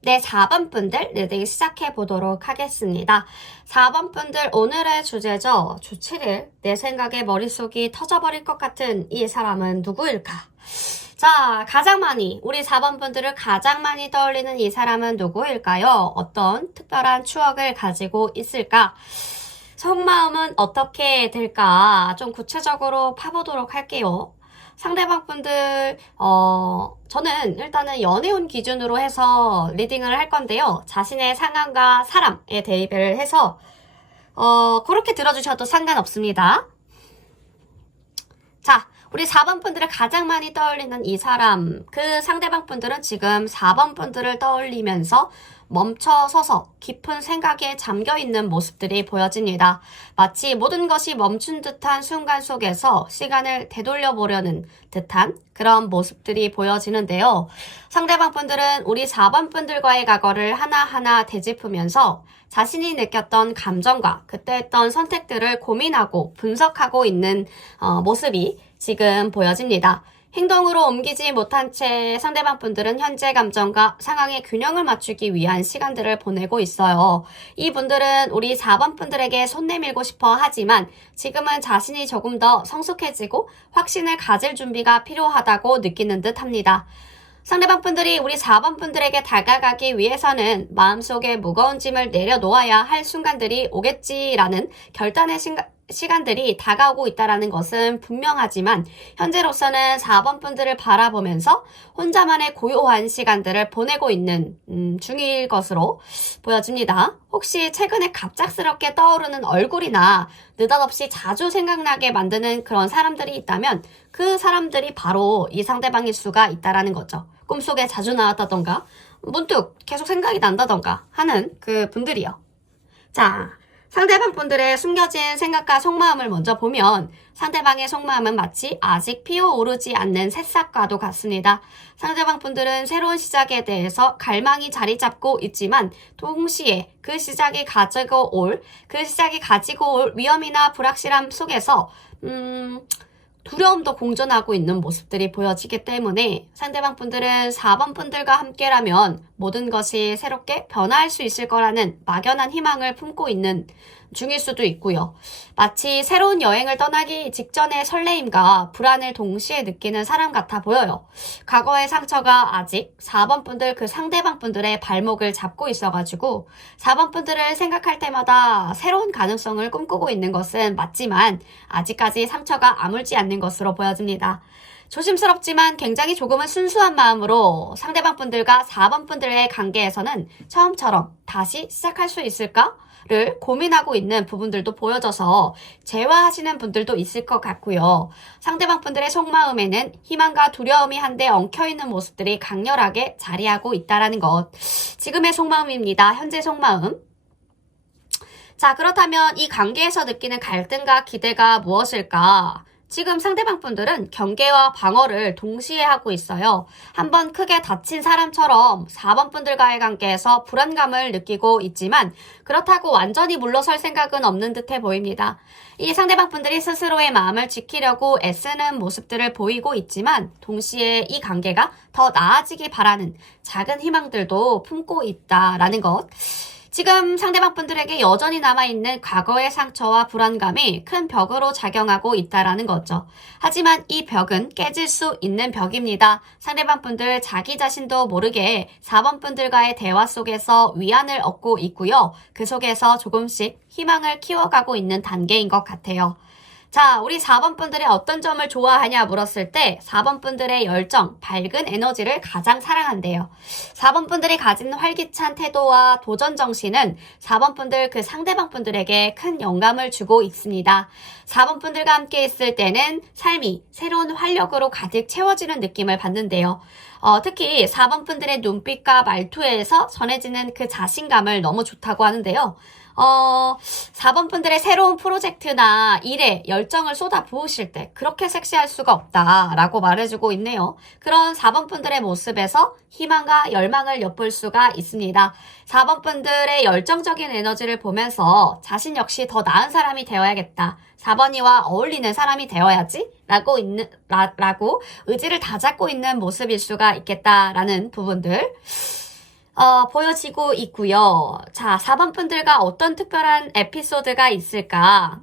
네, 4번 분들 리딩 시작해 보도록 하겠습니다. 4번 분들 오늘의 주제죠. 주 7일 내 생각에 머릿속이 터져버릴 것 같은 이 사람은 누구일까? 자, 우리 4번 분들을 가장 많이 떠올리는 이 사람은 누구일까요? 어떤 특별한 추억을 가지고 있을까? 속마음은 어떻게 될까? 좀 구체적으로 파보도록 할게요. 상대방 분들, 저는 일단은 연애운 기준으로 해서 리딩을 할 건데요. 자신의 상황과 사람에 대입을 해서, 그렇게 들어주셔도 상관없습니다. 자, 우리 4번 분들을 가장 많이 떠올리는 이 사람, 그 상대방 분들은 지금 4번 분들을 떠올리면서 멈춰서서 깊은 생각에 잠겨있는 모습들이 보여집니다. 마치 모든 것이 멈춘 듯한 순간 속에서 시간을 되돌려 보려는 듯한 그런 모습들이 보여지는데요. 상대방 분들은 우리 4번 분들과의 과거를 하나하나 되짚으면서 자신이 느꼈던 감정과 그때 했던 선택들을 고민하고 분석하고 있는 모습이 지금 보여집니다. 행동으로 옮기지 못한 채 상대방 분들은 현재 감정과 상황의 균형을 맞추기 위한 시간들을 보내고 있어요. 이 분들은 우리 4번 분들에게 손 내밀고 싶어 하지만 지금은 자신이 조금 더 성숙해지고 확신을 가질 준비가 필요하다고 느끼는 듯 합니다. 상대방 분들이 우리 4번 분들에게 다가가기 위해서는 마음속에 무거운 짐을 내려놓아야 할 순간들이 오겠지라는 결단의 시간들이 다가오고 있다는 것은 분명하지만 현재로서는 4번 분들을 바라보면서 혼자만의 고요한 시간들을 보내고 있는 중일 것으로 보여집니다. 혹시 최근에 갑작스럽게 떠오르는 얼굴이나 느닷없이 자주 생각나게 만드는 그런 사람들이 있다면 그 사람들이 바로 이 상대방일 수가 있다는 거죠. 꿈속에 자주 나왔다던가 문득 계속 생각이 난다던가 하는 그 분들이요. 자, 상대방 분들의 숨겨진 생각과 속마음을 먼저 보면 상대방의 속마음은 마치 아직 피어오르지 않는 새싹과도 같습니다. 상대방 분들은 새로운 시작에 대해서 갈망이 자리 잡고 있지만 동시에 그 시작이 가지고 올 위험이나 불확실함 속에서 두려움도 공존하고 있는 모습들이 보여지기 때문에 상대방 분들은 4번 분들과 함께라면 모든 것이 새롭게 변화할 수 있을 거라는 막연한 희망을 품고 있는 중일 수도 있고요. 마치 새로운 여행을 떠나기 직전의 설레임과 불안을 동시에 느끼는 사람 같아 보여요. 과거의 상처가 아직 4번 분들 그 상대방 분들의 발목을 잡고 있어가지고 4번 분들을 생각할 때마다 새로운 가능성을 꿈꾸고 있는 것은 맞지만 아직까지 상처가 아물지 않는 것으로 보여집니다. 조심스럽지만 굉장히 조금은 순수한 마음으로 상대방 분들과 4번 분들의 관계에서는 처음처럼 다시 시작할 수 있을까를 고민하고 있는 부분들도 보여져서 재화하시는 분들도 있을 것 같고요. 상대방 분들의 속마음에는 희망과 두려움이 한데 엉켜있는 모습들이 강렬하게 자리하고 있다는 것. 지금의 속마음입니다. 현재 속마음. 자, 그렇다면 이 관계에서 느끼는 갈등과 기대가 무엇일까? 지금 상대방 분들은 경계와 방어를 동시에 하고 있어요. 한번 크게 다친 사람처럼 4번 분들과의 관계에서 불안감을 느끼고 있지만 그렇다고 완전히 물러설 생각은 없는 듯해 보입니다. 이 상대방 분들이 스스로의 마음을 지키려고 애쓰는 모습들을 보이고 있지만 동시에 이 관계가 더 나아지기 바라는 작은 희망들도 품고 있다라는 것. 지금 상대방 분들에게 여전히 남아있는 과거의 상처와 불안감이 큰 벽으로 작용하고 있다라는 거죠. 하지만 이 벽은 깨질 수 있는 벽입니다. 상대방 분들 자기 자신도 모르게 4번 분들과의 대화 속에서 위안을 얻고 있고요. 그 속에서 조금씩 희망을 키워가고 있는 단계인 것 같아요. 자, 우리 4번 분들이 어떤 점을 좋아하냐 물었을 때 4번 분들의 열정, 밝은 에너지를 가장 사랑한대요. 4번 분들이 가진 활기찬 태도와 도전 정신은 4번 분들 그 상대방 분들에게 큰 영감을 주고 있습니다. 4번 분들과 함께 있을 때는 삶이 새로운 활력으로 가득 채워지는 느낌을 받는데요. 특히 4번 분들의 눈빛과 말투에서 전해지는 그 자신감을 너무 좋다고 하는데요. 4번 분들의 새로운 프로젝트나 일에 열정을 쏟아 부으실 때 그렇게 섹시할 수가 없다라고 말해주고 있네요. 그런 4번 분들의 모습에서 희망과 열망을 엿볼 수가 있습니다. 4번 분들의 열정적인 에너지를 보면서 자신 역시 더 나은 사람이 되어야겠다. 4번이와 어울리는 사람이 되어야지 라고 의지를 다잡고 있는 모습일 수가 있겠다라는 부분들 보여지고 있고요. 자, 4번 분들과 어떤 특별한 에피소드가 있을까?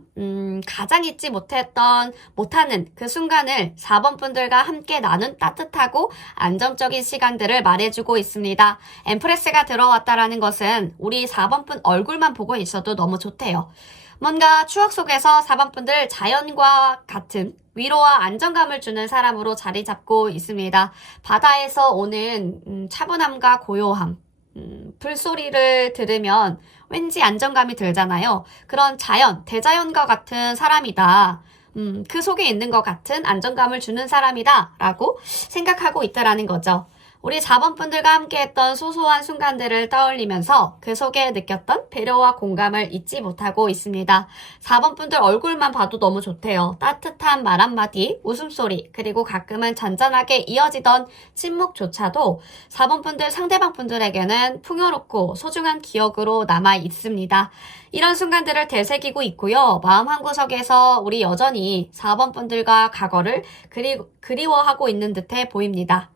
가장 잊지 못하는 그 순간을 4번 분들과 함께 나눈 따뜻하고 안정적인 시간들을 말해주고 있습니다. 엠프레스가 들어왔다라는 것은 우리 4번 분 얼굴만 보고 있어도 너무 좋대요. 뭔가 추억 속에서 4번 분들 자연과 같은 위로와 안정감을 주는 사람으로 자리 잡고 있습니다. 바다에서 오는 차분함과 고요함, 불소리를 들으면 왠지 안정감이 들잖아요. 그런 자연, 대자연과 같은 사람이다. 그 속에 있는 것 같은 안정감을 주는 사람이다 라고 생각하고 있다라는 거죠. 우리 4번 분들과 함께했던 소소한 순간들을 떠올리면서 그 속에 느꼈던 배려와 공감을 잊지 못하고 있습니다. 4번 분들 얼굴만 봐도 너무 좋대요. 따뜻한 말 한마디, 웃음소리, 그리고 가끔은 잔잔하게 이어지던 침묵조차도 4번 분들 상대방 분들에게는 풍요롭고 소중한 기억으로 남아 있습니다. 이런 순간들을 되새기고 있고요. 마음 한구석에서 우리 여전히 4번 분들과 과거를 그리워하고 있는 듯해 보입니다.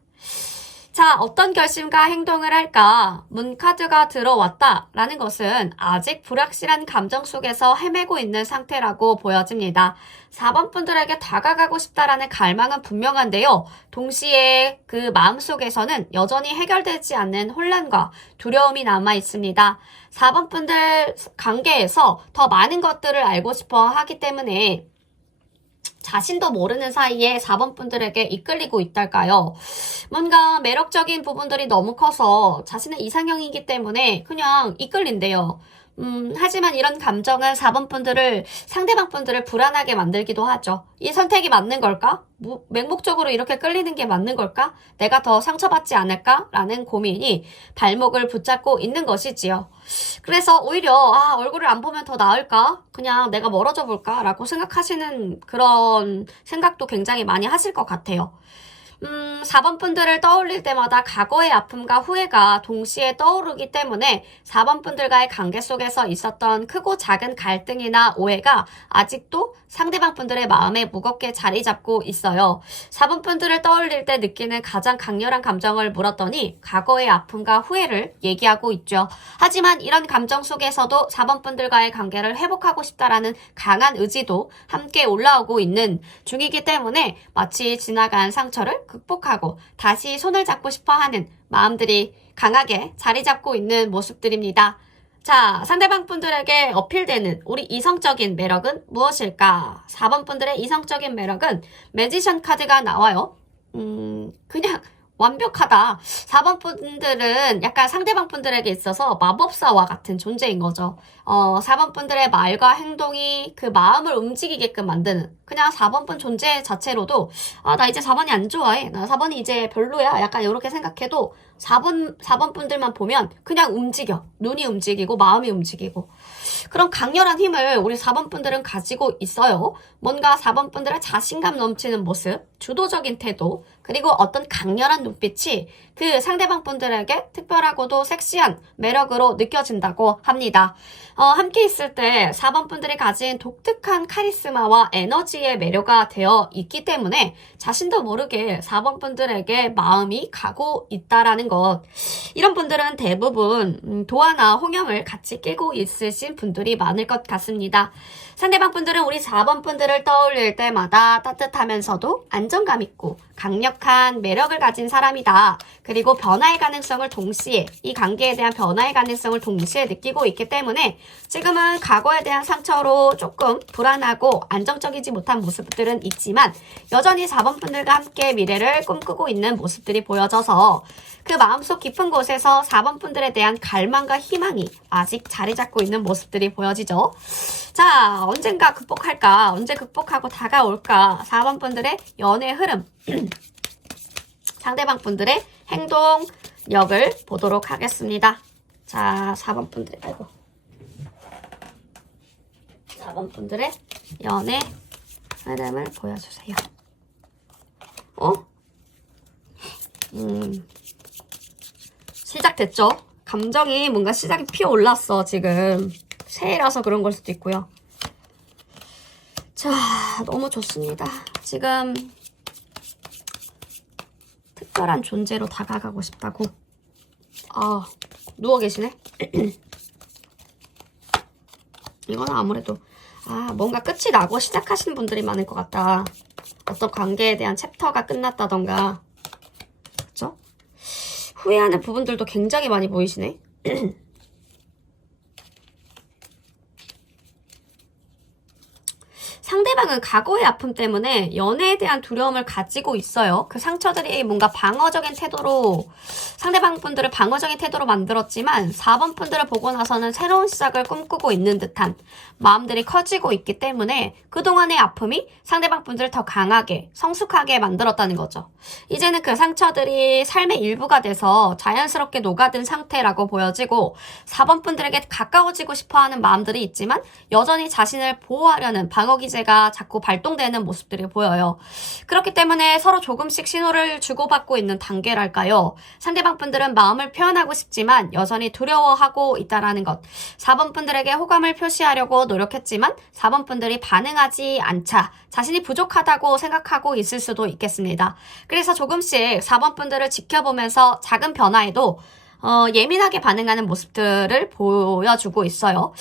자, 어떤 결심과 행동을 할까? 문카드가 들어왔다라는 것은 아직 불확실한 감정 속에서 헤매고 있는 상태라고 보여집니다. 4번 분들에게 다가가고 싶다라는 갈망은 분명한데요. 동시에 그 마음속에서는 여전히 해결되지 않는 혼란과 두려움이 남아 있습니다. 4번 분들 관계에서 더 많은 것들을 알고 싶어 하기 때문에 자신도 모르는 사이에 4번 분들에게 이끌리고 있달까요? 뭔가 매력적인 부분들이 너무 커서 자신은 이상형이기 때문에 그냥 이끌린대요. 하지만 이런 감정은 4번 분들을, 상대방 분들을 불안하게 만들기도 하죠. 이 선택이 맞는 걸까? 맹목적으로 이렇게 끌리는 게 맞는 걸까? 내가 더 상처받지 않을까? 라는 고민이 발목을 붙잡고 있는 것이지요. 그래서 오히려 얼굴을 안 보면 더 나을까? 그냥 내가 멀어져 볼까? 라고 생각하시는 그런 생각도 굉장히 많이 하실 것 같아요. 4번 분들을 떠올릴 때마다 과거의 아픔과 후회가 동시에 떠오르기 때문에 4번 분들과의 관계 속에서 있었던 크고 작은 갈등이나 오해가 아직도 상대방 분들의 마음에 무겁게 자리 잡고 있어요. 4번 분들을 떠올릴 때 느끼는 가장 강렬한 감정을 물었더니 과거의 아픔과 후회를 얘기하고 있죠. 하지만 이런 감정 속에서도 4번 분들과의 관계를 회복하고 싶다라는 강한 의지도 함께 올라오고 있는 중이기 때문에 마치 지나간 상처를 극복하고 다시 손을 잡고 싶어 하는 마음들이 강하게 자리 잡고 있는 모습들입니다. 자, 상대방 분들에게 어필되는 우리 이성적인 매력은 무엇일까? 4번 분들의 이성적인 매력은 매지션 카드가 나와요. 그냥 완벽하다. 4번 분들은 약간 상대방 분들에게 있어서 마법사와 같은 존재인 거죠. 4번 분들의 말과 행동이 그 마음을 움직이게끔 만드는, 그냥 4번 분 존재 자체로도 나 이제 4번이 안 좋아해. 나 4번이 이제 별로야. 약간 이렇게 생각해도 4번 분들만 보면 그냥 움직여. 눈이 움직이고 마음이 움직이고. 그런 강렬한 힘을 우리 4번 분들은 가지고 있어요. 뭔가 4번 분들의 자신감 넘치는 모습, 주도적인 태도, 그리고 어떤 강렬한 눈빛이 그 상대방 분들에게 특별하고도 섹시한 매력으로 느껴진다고 합니다. 함께 있을 때 4번 분들이 가진 독특한 카리스마와 에너지의 매료가 되어 있기 때문에 자신도 모르게 4번 분들에게 마음이 가고 있다라는 것. 이런 분들은 대부분 도화나 홍염을 같이 끼고 있으신 분들이 많을 것 같습니다. 상대방 분들은 우리 4번 분들을 떠올릴 때마다 따뜻하면서도 안정감 있고 강력한 매력을 가진 사람이다. 그리고 변화의 가능성을 동시에, 이 관계에 대한 변화의 가능성을 동시에 느끼고 있기 때문에 지금은 과거에 대한 상처로 조금 불안하고 안정적이지 못한 모습들은 있지만 여전히 4번 분들과 함께 미래를 꿈꾸고 있는 모습들이 보여져서 그 마음속 깊은 곳에서 4번 분들에 대한 갈망과 희망이 아직 자리 잡고 있는 모습들이 보여지죠. 자, 언젠가 극복할까? 언제 극복하고 다가올까? 4번 분들의 연애 흐름, 상대방 분들의 행동력을 보도록 하겠습니다. 자, 4번 분들의, 4번 분들의 연애 흐름을 보여주세요. 시작됐죠? 감정이 뭔가 시작이 피어올랐어, 지금. 새해라서 그런 걸 수도 있고요. 자, 너무 좋습니다. 지금 특별한 존재로 다가가고 싶다고. 누워 계시네? 이건 아무래도 뭔가 끝이 나고 시작하시는 분들이 많을 것 같다. 어떤 관계에 대한 챕터가 끝났다던가. 그쵸? 후회하는 부분들도 굉장히 많이 보이시네. 상대방은 과거의 아픔 때문에 연애에 대한 두려움을 가지고 있어요. 그 상처들이 뭔가 방어적인 태도로, 상대방 분들을 방어적인 태도로 만들었지만 4번 분들을 보고 나서는 새로운 시작을 꿈꾸고 있는 듯한 마음들이 커지고 있기 때문에 그동안의 아픔이 상대방 분들을 더 강하게, 성숙하게 만들었다는 거죠. 이제는 그 상처들이 삶의 일부가 돼서 자연스럽게 녹아든 상태라고 보여지고 4번 분들에게 가까워지고 싶어하는 마음들이 있지만 여전히 자신을 보호하려는 방어기제가 자꾸 발동되는 모습들이 보여요. 그렇기 때문에 서로 조금씩 신호를 주고받고 있는 단계랄까요. 상대방 분들은 마음을 표현하고 싶지만 여전히 두려워하고 있다는 것. 4번 분들에게 호감을 표시하려고 노력했지만 4번 분들이 반응하지 않자 자신이 부족하다고 생각하고 있을 수도 있겠습니다. 그래서 조금씩 4번 분들을 지켜보면서 작은 변화에도 예민하게 반응하는 모습들을 보여주고 있어요.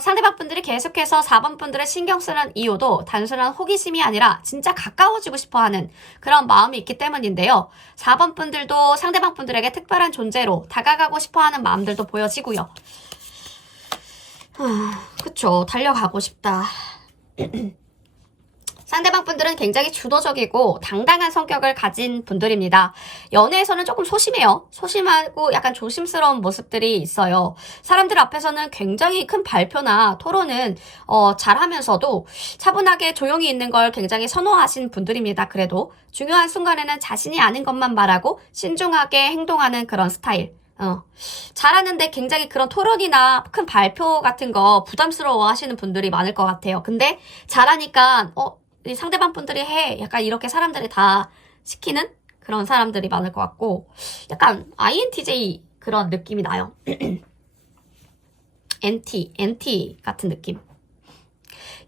상대방 분들이 계속해서 4번 분들을 신경 쓰는 이유도 단순한 호기심이 아니라 진짜 가까워지고 싶어 하는 그런 마음이 있기 때문인데요. 4번 분들도 상대방 분들에게 특별한 존재로 다가가고 싶어 하는 마음들도 보여지고요. 그쵸. 달려가고 싶다. 상대방 분들은 굉장히 주도적이고 당당한 성격을 가진 분들입니다. 연애에서는 조금 소심해요. 소심하고 약간 조심스러운 모습들이 있어요. 사람들 앞에서는 굉장히 큰 발표나 토론은 잘하면서도 차분하게 조용히 있는 걸 굉장히 선호하신 분들입니다. 그래도 중요한 순간에는 자신이 아는 것만 말하고 신중하게 행동하는 그런 스타일. 잘하는데 굉장히 그런 토론이나 큰 발표 같은 거 부담스러워 하시는 분들이 많을 것 같아요. 근데 잘하니까 상대방 분들이 해. 약간 이렇게 사람들이 다 시키는 그런 사람들이 많을 것 같고 약간 INTJ 그런 느낌이 나요. NT 같은 느낌.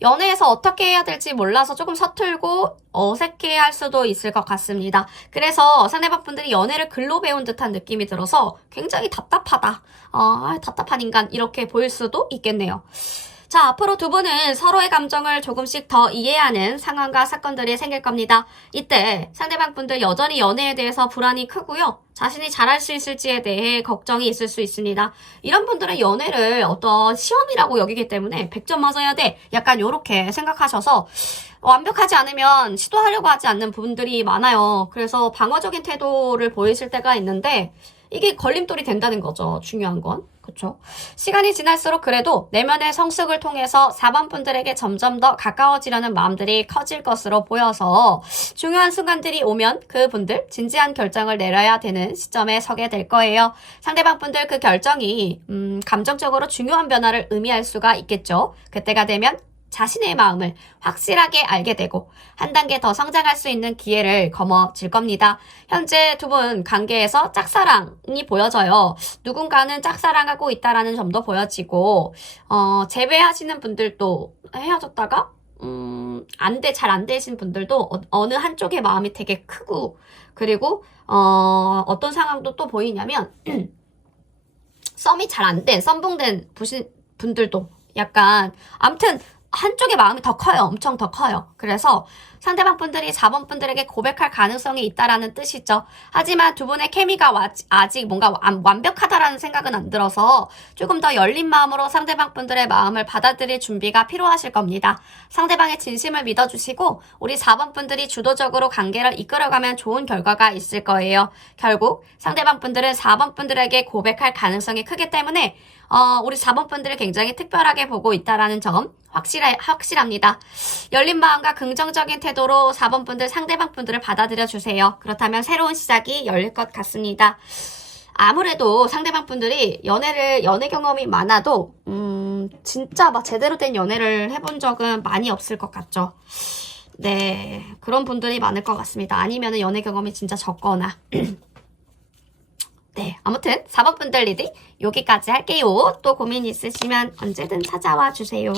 연애에서 어떻게 해야 될지 몰라서 조금 서툴고 어색해할 수도 있을 것 같습니다. 그래서 상대방 분들이 연애를 글로 배운 듯한 느낌이 들어서 굉장히 답답하다. 답답한 인간 이렇게 보일 수도 있겠네요. 자, 앞으로 두 분은 서로의 감정을 조금씩 더 이해하는 상황과 사건들이 생길 겁니다. 이때 상대방 분들 여전히 연애에 대해서 불안이 크고요. 자신이 잘할 수 있을지에 대해 걱정이 있을 수 있습니다. 이런 분들은 연애를 어떤 시험이라고 여기기 때문에 100점 맞아야 돼. 약간 요렇게 생각하셔서 완벽하지 않으면 시도하려고 하지 않는 분들이 많아요. 그래서 방어적인 태도를 보이실 때가 있는데 이게 걸림돌이 된다는 거죠. 중요한 건. 그쵸? 시간이 지날수록 그래도 내면의 성숙을 통해서 4번 분들에게 점점 더 가까워지려는 마음들이 커질 것으로 보여서 중요한 순간들이 오면 그분들 진지한 결정을 내려야 되는 시점에 서게 될 거예요. 상대방 분들 그 결정이 감정적으로 중요한 변화를 의미할 수가 있겠죠. 그때가 되면 자신의 마음을 확실하게 알게 되고 한 단계 더 성장할 수 있는 기회를 거머쥘 겁니다. 현재 두 분 관계에서 짝사랑이 보여져요. 누군가는 짝사랑하고 있다라는 점도 보여지고 재회하시는 분들도 헤어졌다가 잘 안 되신 분들도 어느 한쪽의 마음이 되게 크고 그리고 어떤 상황도 또 보이냐면 썸이 잘 안 된, 썸벙된 분들도 약간 아무튼 한쪽의 마음이 더 커요. 엄청 더 커요. 그래서 상대방 분들이 4번 분들에게 고백할 가능성이 있다라는 뜻이죠. 하지만 두 분의 케미가 아직 뭔가 완벽하다라는 생각은 안 들어서 조금 더 열린 마음으로 상대방 분들의 마음을 받아들일 준비가 필요하실 겁니다. 상대방의 진심을 믿어주시고 우리 4번 분들이 주도적으로 관계를 이끌어가면 좋은 결과가 있을 거예요. 결국 상대방 분들은 4번 분들에게 고백할 가능성이 크기 때문에 우리 4번 분들을 굉장히 특별하게 보고 있다라는 점 확실합니다. 열린 마음과 긍정적인 태도로 4번 분들 상대방 분들을 받아들여 주세요. 그렇다면 새로운 시작이 열릴 것 같습니다. 아무래도 상대방 분들이 연애 경험이 많아도 진짜 막 제대로 된 연애를 해본 적은 많이 없을 것 같죠. 네, 그런 분들이 많을 것 같습니다. 아니면 연애 경험이 진짜 적거나 네, 아무튼 4번 분들 리딩 여기까지 할게요. 또 고민 있으시면 언제든 찾아와 주세요.